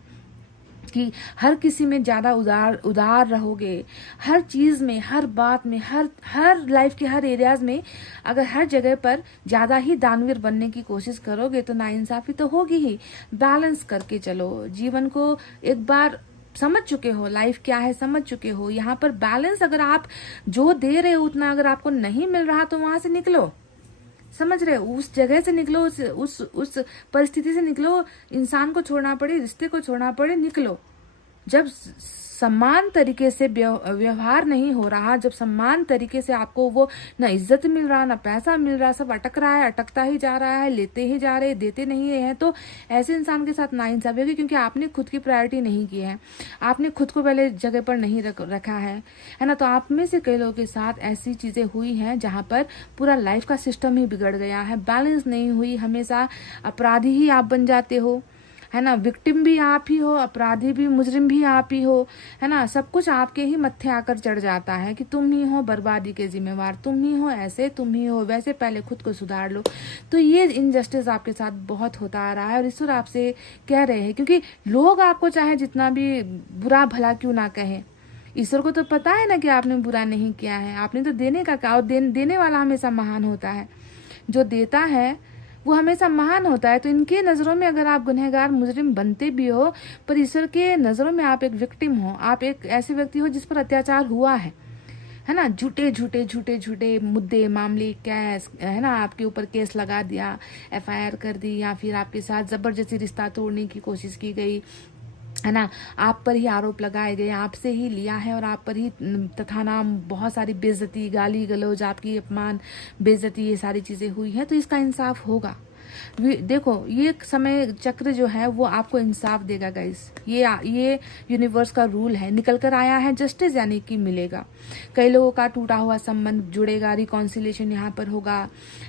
कि हर किसी में ज्यादा उदार रहोगे, हर चीज में, हर बात में, हर लाइफ के हर एरियाज में अगर हर जगह पर ज्यादा ही दानवीर बनने की कोशिश करोगे तो नाइंसाफी तो होगी ही। बैलेंस करके चलो, जीवन को एक बार समझ चुके हो, लाइफ क्या है समझ चुके हो, यहाँ पर बैलेंस, अगर आप जो दे रहे हो उतना अगर आपको नहीं मिल रहा तो वहां से निकलो, समझ रहे हो, उस जगह से निकलो, उस परिस्थिति से निकलो, इंसान को छोड़ना पड़े, रिश्ते को छोड़ना पड़े, निकलो। जब समान तरीके से व्यवहार नहीं हो रहा, जब समान तरीके से आपको वो ना इज्जत मिल रहा, ना पैसा मिल रहा, सब अटक रहा है, अटकता ही जा रहा है, लेते ही जा रहे, देते नहीं है, तो ऐसे इंसान के साथ नाइंसाफी होगी, क्योंकि आपने खुद की प्रायोरिटी नहीं की है, आपने खुद को पहले जगह पर नहीं रखा है ना। तो आप में से कई लोगों के साथ ऐसी चीजें हुई हैं जहां पर पूरा लाइफ का सिस्टम ही बिगड़ गया है, बैलेंस नहीं हुई, हमेशा अपराधी ही आप बन जाते हो, है ना, विक्टिम भी आप ही हो, अपराधी भी, मुजरिम भी आप ही हो, है ना, सब कुछ आपके ही मत्थे आकर चढ़ जाता है कि तुम ही हो बर्बादी के जिम्मेवार, तुम ही हो ऐसे, तुम ही हो वैसे, पहले खुद को सुधार लो। तो ये इनजस्टिस आपके साथ बहुत होता आ रहा है, और ईश्वर आपसे कह रहे हैं, क्योंकि लोग आपको चाहे जितना भी बुरा भला क्यों ना कहे, ईश्वर को तो पता है ना कि आपने बुरा नहीं किया है, आपने तो देने का कहा, और देने वाला हमेशा महान होता है, जो देता है वो हमेशा महान होता है। तो इनके नजरों में अगर आप गुनहगार मुजरिम बनते भी हो, पर ईश्वर के नजरों में आप एक विक्टिम हो, आप एक ऐसे व्यक्ति हो जिस पर अत्याचार हुआ है ना, झूठे मुद्दे, मामले, केस, है ना, आपके ऊपर केस लगा दिया, FIR कर दी, या फिर आपके साथ जबरदस्ती रिश्ता तोड़ने की कोशिश की गई, है ना, आप पर ही आरोप लगाए गए, आपसे ही लिया है, और आप पर ही तथा नाम बहुत सारी बेइज्जती, गाली गलौज, आपकी अपमान, बेइज्जती, ये सारी चीजें हुई है। तो इसका इंसाफ होगा, देखो ये समय चक्र जो है वो आपको इंसाफ देगा गाइस। ये यूनिवर्स का रूल है, निकल कर आया है जस्टिस, यानी कि मिलेगा। कई लोगों का टूटा हुआ संबंध जुड़ेगा, रिकॉन्सिलेशन यहाँ पर होगा,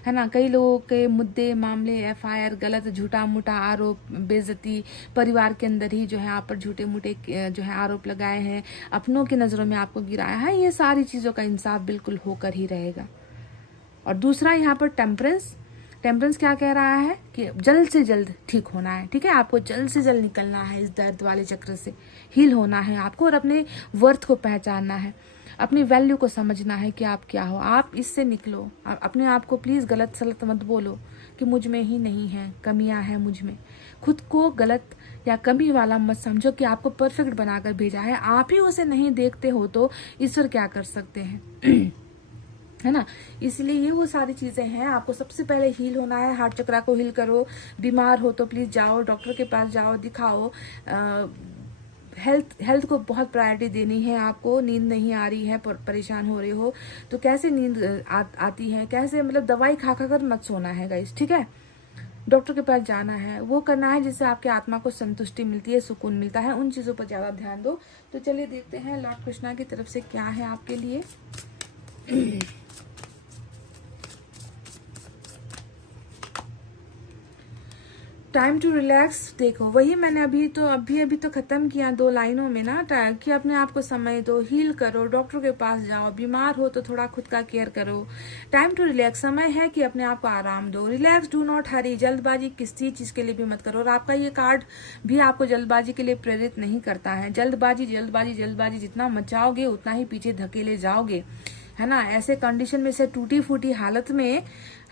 है ना। कई लोगों के मुद्दे, मामले, FIR, गलत झूठा मूठा आरोप, बेइज्जती, परिवार के अंदर ही जो है आप पर झूठे मूठे जो है आरोप लगाए हैं, अपनों की नजरों में आपको गिराया है, ये सारी चीजों का इंसाफ बिल्कुल होकर ही रहेगा। और दूसरा यहाँ पर टेम्परेंस क्या कह रहा है कि जल्द से जल्द ठीक होना है, ठीक है। आपको जल्द से जल्द निकलना है इस दर्द वाले चक्र से, हील होना है आपको, और अपने वर्थ को पहचानना है, अपनी वैल्यू को समझना है कि आप क्या हो। आप इससे निकलो। अपने आप को प्लीज गलत सलत मत बोलो कि मुझ में ही नहीं है, कमियां हैं मुझ में। खुद को गलत या कमी वाला मत समझो कि आपको परफेक्ट बनाकर भेजा है। आप ही उसे नहीं देखते हो तो ईश्वर क्या कर सकते हैं है ना। इसलिए ये वो सारी चीजें हैं। आपको सबसे पहले हील होना है, हार्ट चक्रा को हील करो। बीमार हो तो प्लीज जाओ, डॉक्टर के पास जाओ, दिखाओ। हेल्थ को बहुत प्रायोरिटी देनी है आपको। नींद नहीं आ रही है, परेशान हो रहे हो तो कैसे नींद आती है, कैसे, मतलब दवाई खा कर मत सोना है गाइस, ठीक है। डॉक्टर के पास जाना है, वो करना है जिससे आपके आत्मा को संतुष्टि मिलती है, सुकून मिलता है। उन चीजों पर ज्यादा ध्यान दो। तो चलिए देखते हैं लॉर्ड कृष्णा की तरफ से क्या है आपके लिए। Time to relax. देखो वही मैंने अभी तो खत्म किया 2 लाइनों में ना, कि अपने आप को समय दो, हील करो, डॉक्टर के पास जाओ, बीमार हो तो थोड़ा खुद का केयर करो। टाइम टू रिलैक्स, समय है कि अपने आप को आराम दो। रिलैक्स, डू नॉट हरी, जल्दबाजी किसी चीज के लिए भी मत करो। और आपका ये कार्ड भी आपको जल्दबाजी के लिए प्रेरित नहीं करता है। जल्दबाजी जितना मचाओगे उतना ही पीछे धकेले जाओगे, है ना। ऐसे कंडीशन में से टूटी फूटी हालत में,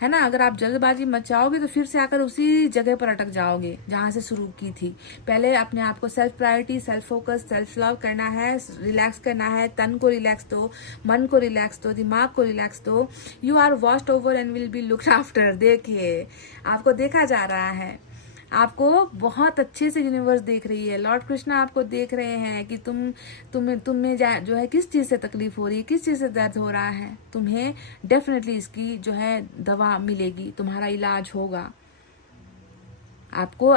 है ना, अगर आप जल्दबाजी मचाओगे तो फिर से आकर उसी जगह पर अटक जाओगे जहां से शुरू की थी। पहले अपने आप को self priority, self focus, self love करना है, रिलैक्स करना है। तन को रिलैक्स दो, मन को रिलैक्स दो, दिमाग को रिलैक्स दो। You are watched over and will be looked after. देखिए आपको देखा जा रहा है, आपको बहुत अच्छे से यूनिवर्स देख रही है। लॉर्ड कृष्णा आपको देख रहे हैं कि तुम्हें जो है किस चीज से तकलीफ हो रही है, किस चीज से दर्द हो रहा है। तुम्हें डेफिनेटली इसकी जो है दवा मिलेगी, तुम्हारा इलाज होगा। आपको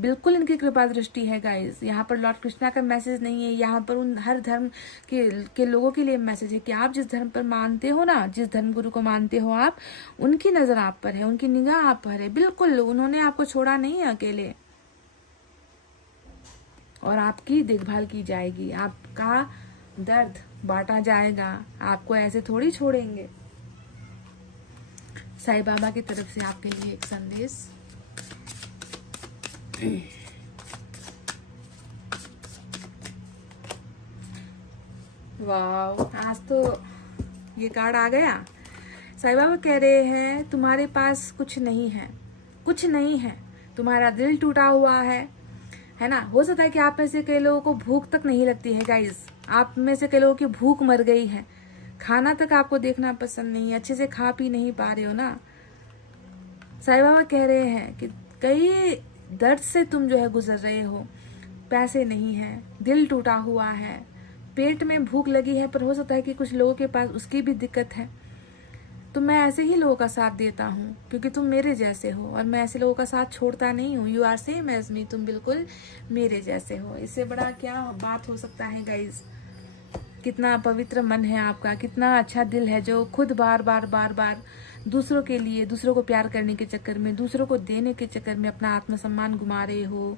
बिल्कुल इनकी कृपा दृष्टि है गाइस। यहाँ पर लॉर्ड कृष्णा का मैसेज नहीं है, यहाँ पर उन हर धर्म के लोगों के लिए मैसेज है कि आप जिस धर्म पर मानते हो ना, जिस धर्म गुरु को मानते हो आप, उनकी नजर आप पर है, उनकी निगाह आप पर है। बिल्कुल उन्होंने आपको छोड़ा नहीं है अकेले, और आपकी देखभाल की जाएगी, आपका दर्द बांटा जाएगा, आपको ऐसे थोड़ी छोड़ेंगे। साईं बाबा की तरफ से आपके लिए एक संदेश। वाह, आज तो ये कार्ड आ गया। साईं बाबा कह रहे हैं तुम्हारे पास कुछ नहीं है, कुछ नहीं है। तुम्हारा दिल टूटा हुआ है ना। हो सकता है कि आप में से कई लोगों को भूख तक नहीं लगती है गाइस। आप में से कई लोगों की भूख मर गई है, खाना तक आपको देखना पसंद नहीं है, अच्छे से खा पी नहीं पा रहे हो ना। साईं बाबा कह रहे हैं कि कई दर्द से तुम जो है गुजर रहे हो। पैसे नहीं है, दिल टूटा हुआ है, पेट में भूख लगी है, पर हो सकता है कि कुछ लोगों के पास उसकी भी दिक्कत है। तो मैं ऐसे ही लोगों का साथ देता हूँ क्योंकि तुम मेरे जैसे हो, और मैं ऐसे लोगों का साथ छोड़ता नहीं हूँ। यू आर सेम एज मी, तुम बिल्कुल मेरे जैसे हो। इससे बड़ा क्या बात हो सकता है गाइज। कितना पवित्र मन है आपका, कितना अच्छा दिल है जो खुद बार बार दूसरों के लिए, दूसरों को प्यार करने के चक्कर में, दूसरों को देने के चक्कर में अपना आत्मसम्मान गुमा रहे हो,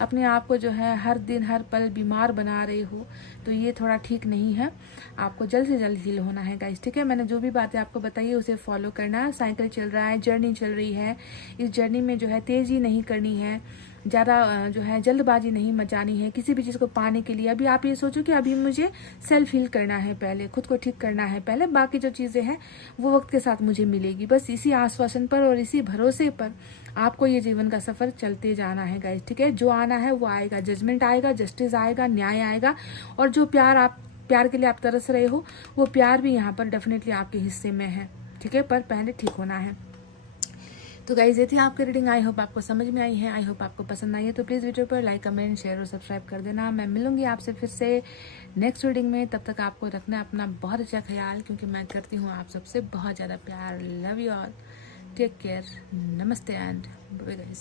अपने आप को जो है हर दिन हर पल बीमार बना रहे हो। तो ये थोड़ा ठीक नहीं है। आपको जल्द से जल्द हील होना है गाइस, ठीक है। मैंने जो भी बातें आपको बताई है उसे फॉलो करना है। साइकिल चल रहा है, जर्नी चल रही है, इस जर्नी में जो है तेजी नहीं करनी है, ज़्यादा जो है जल्दबाजी नहीं मचानी है किसी भी चीज़ को पाने के लिए। अभी आप ये सोचो कि अभी मुझे सेल्फ हील करना है, पहले खुद को ठीक करना है, पहले बाकी जो चीज़ें हैं वो वक्त के साथ मुझे मिलेगी। बस इसी आश्वासन पर और इसी भरोसे पर आपको ये जीवन का सफर चलते जाना है गाइस, ठीक है। जो आना है वो आएगा, जजमेंट आएगा, जस्टिस आएगा, न्याय आएगा। और जो प्यार के लिए आप तरस रहे हो वो प्यार भी यहाँ पर डेफिनेटली आपके हिस्से में है, ठीक है। पर पहले ठीक होना है। तो गाइज ये थी आपकी रीडिंग। आई होप आपको समझ में आई है, आई होप आपको पसंद आई है। तो प्लीज़ वीडियो पर लाइक, कमेंट, शेयर और सब्सक्राइब कर देना। मैं मिलूंगी आपसे फिर से नेक्स्ट रीडिंग में। तब तक आपको रखना अपना बहुत अच्छा ख्याल, क्योंकि मैं करती हूँ आप सबसे बहुत ज़्यादा प्यार। Love you all. Take care, नमस्ते एंड बाय गाइस।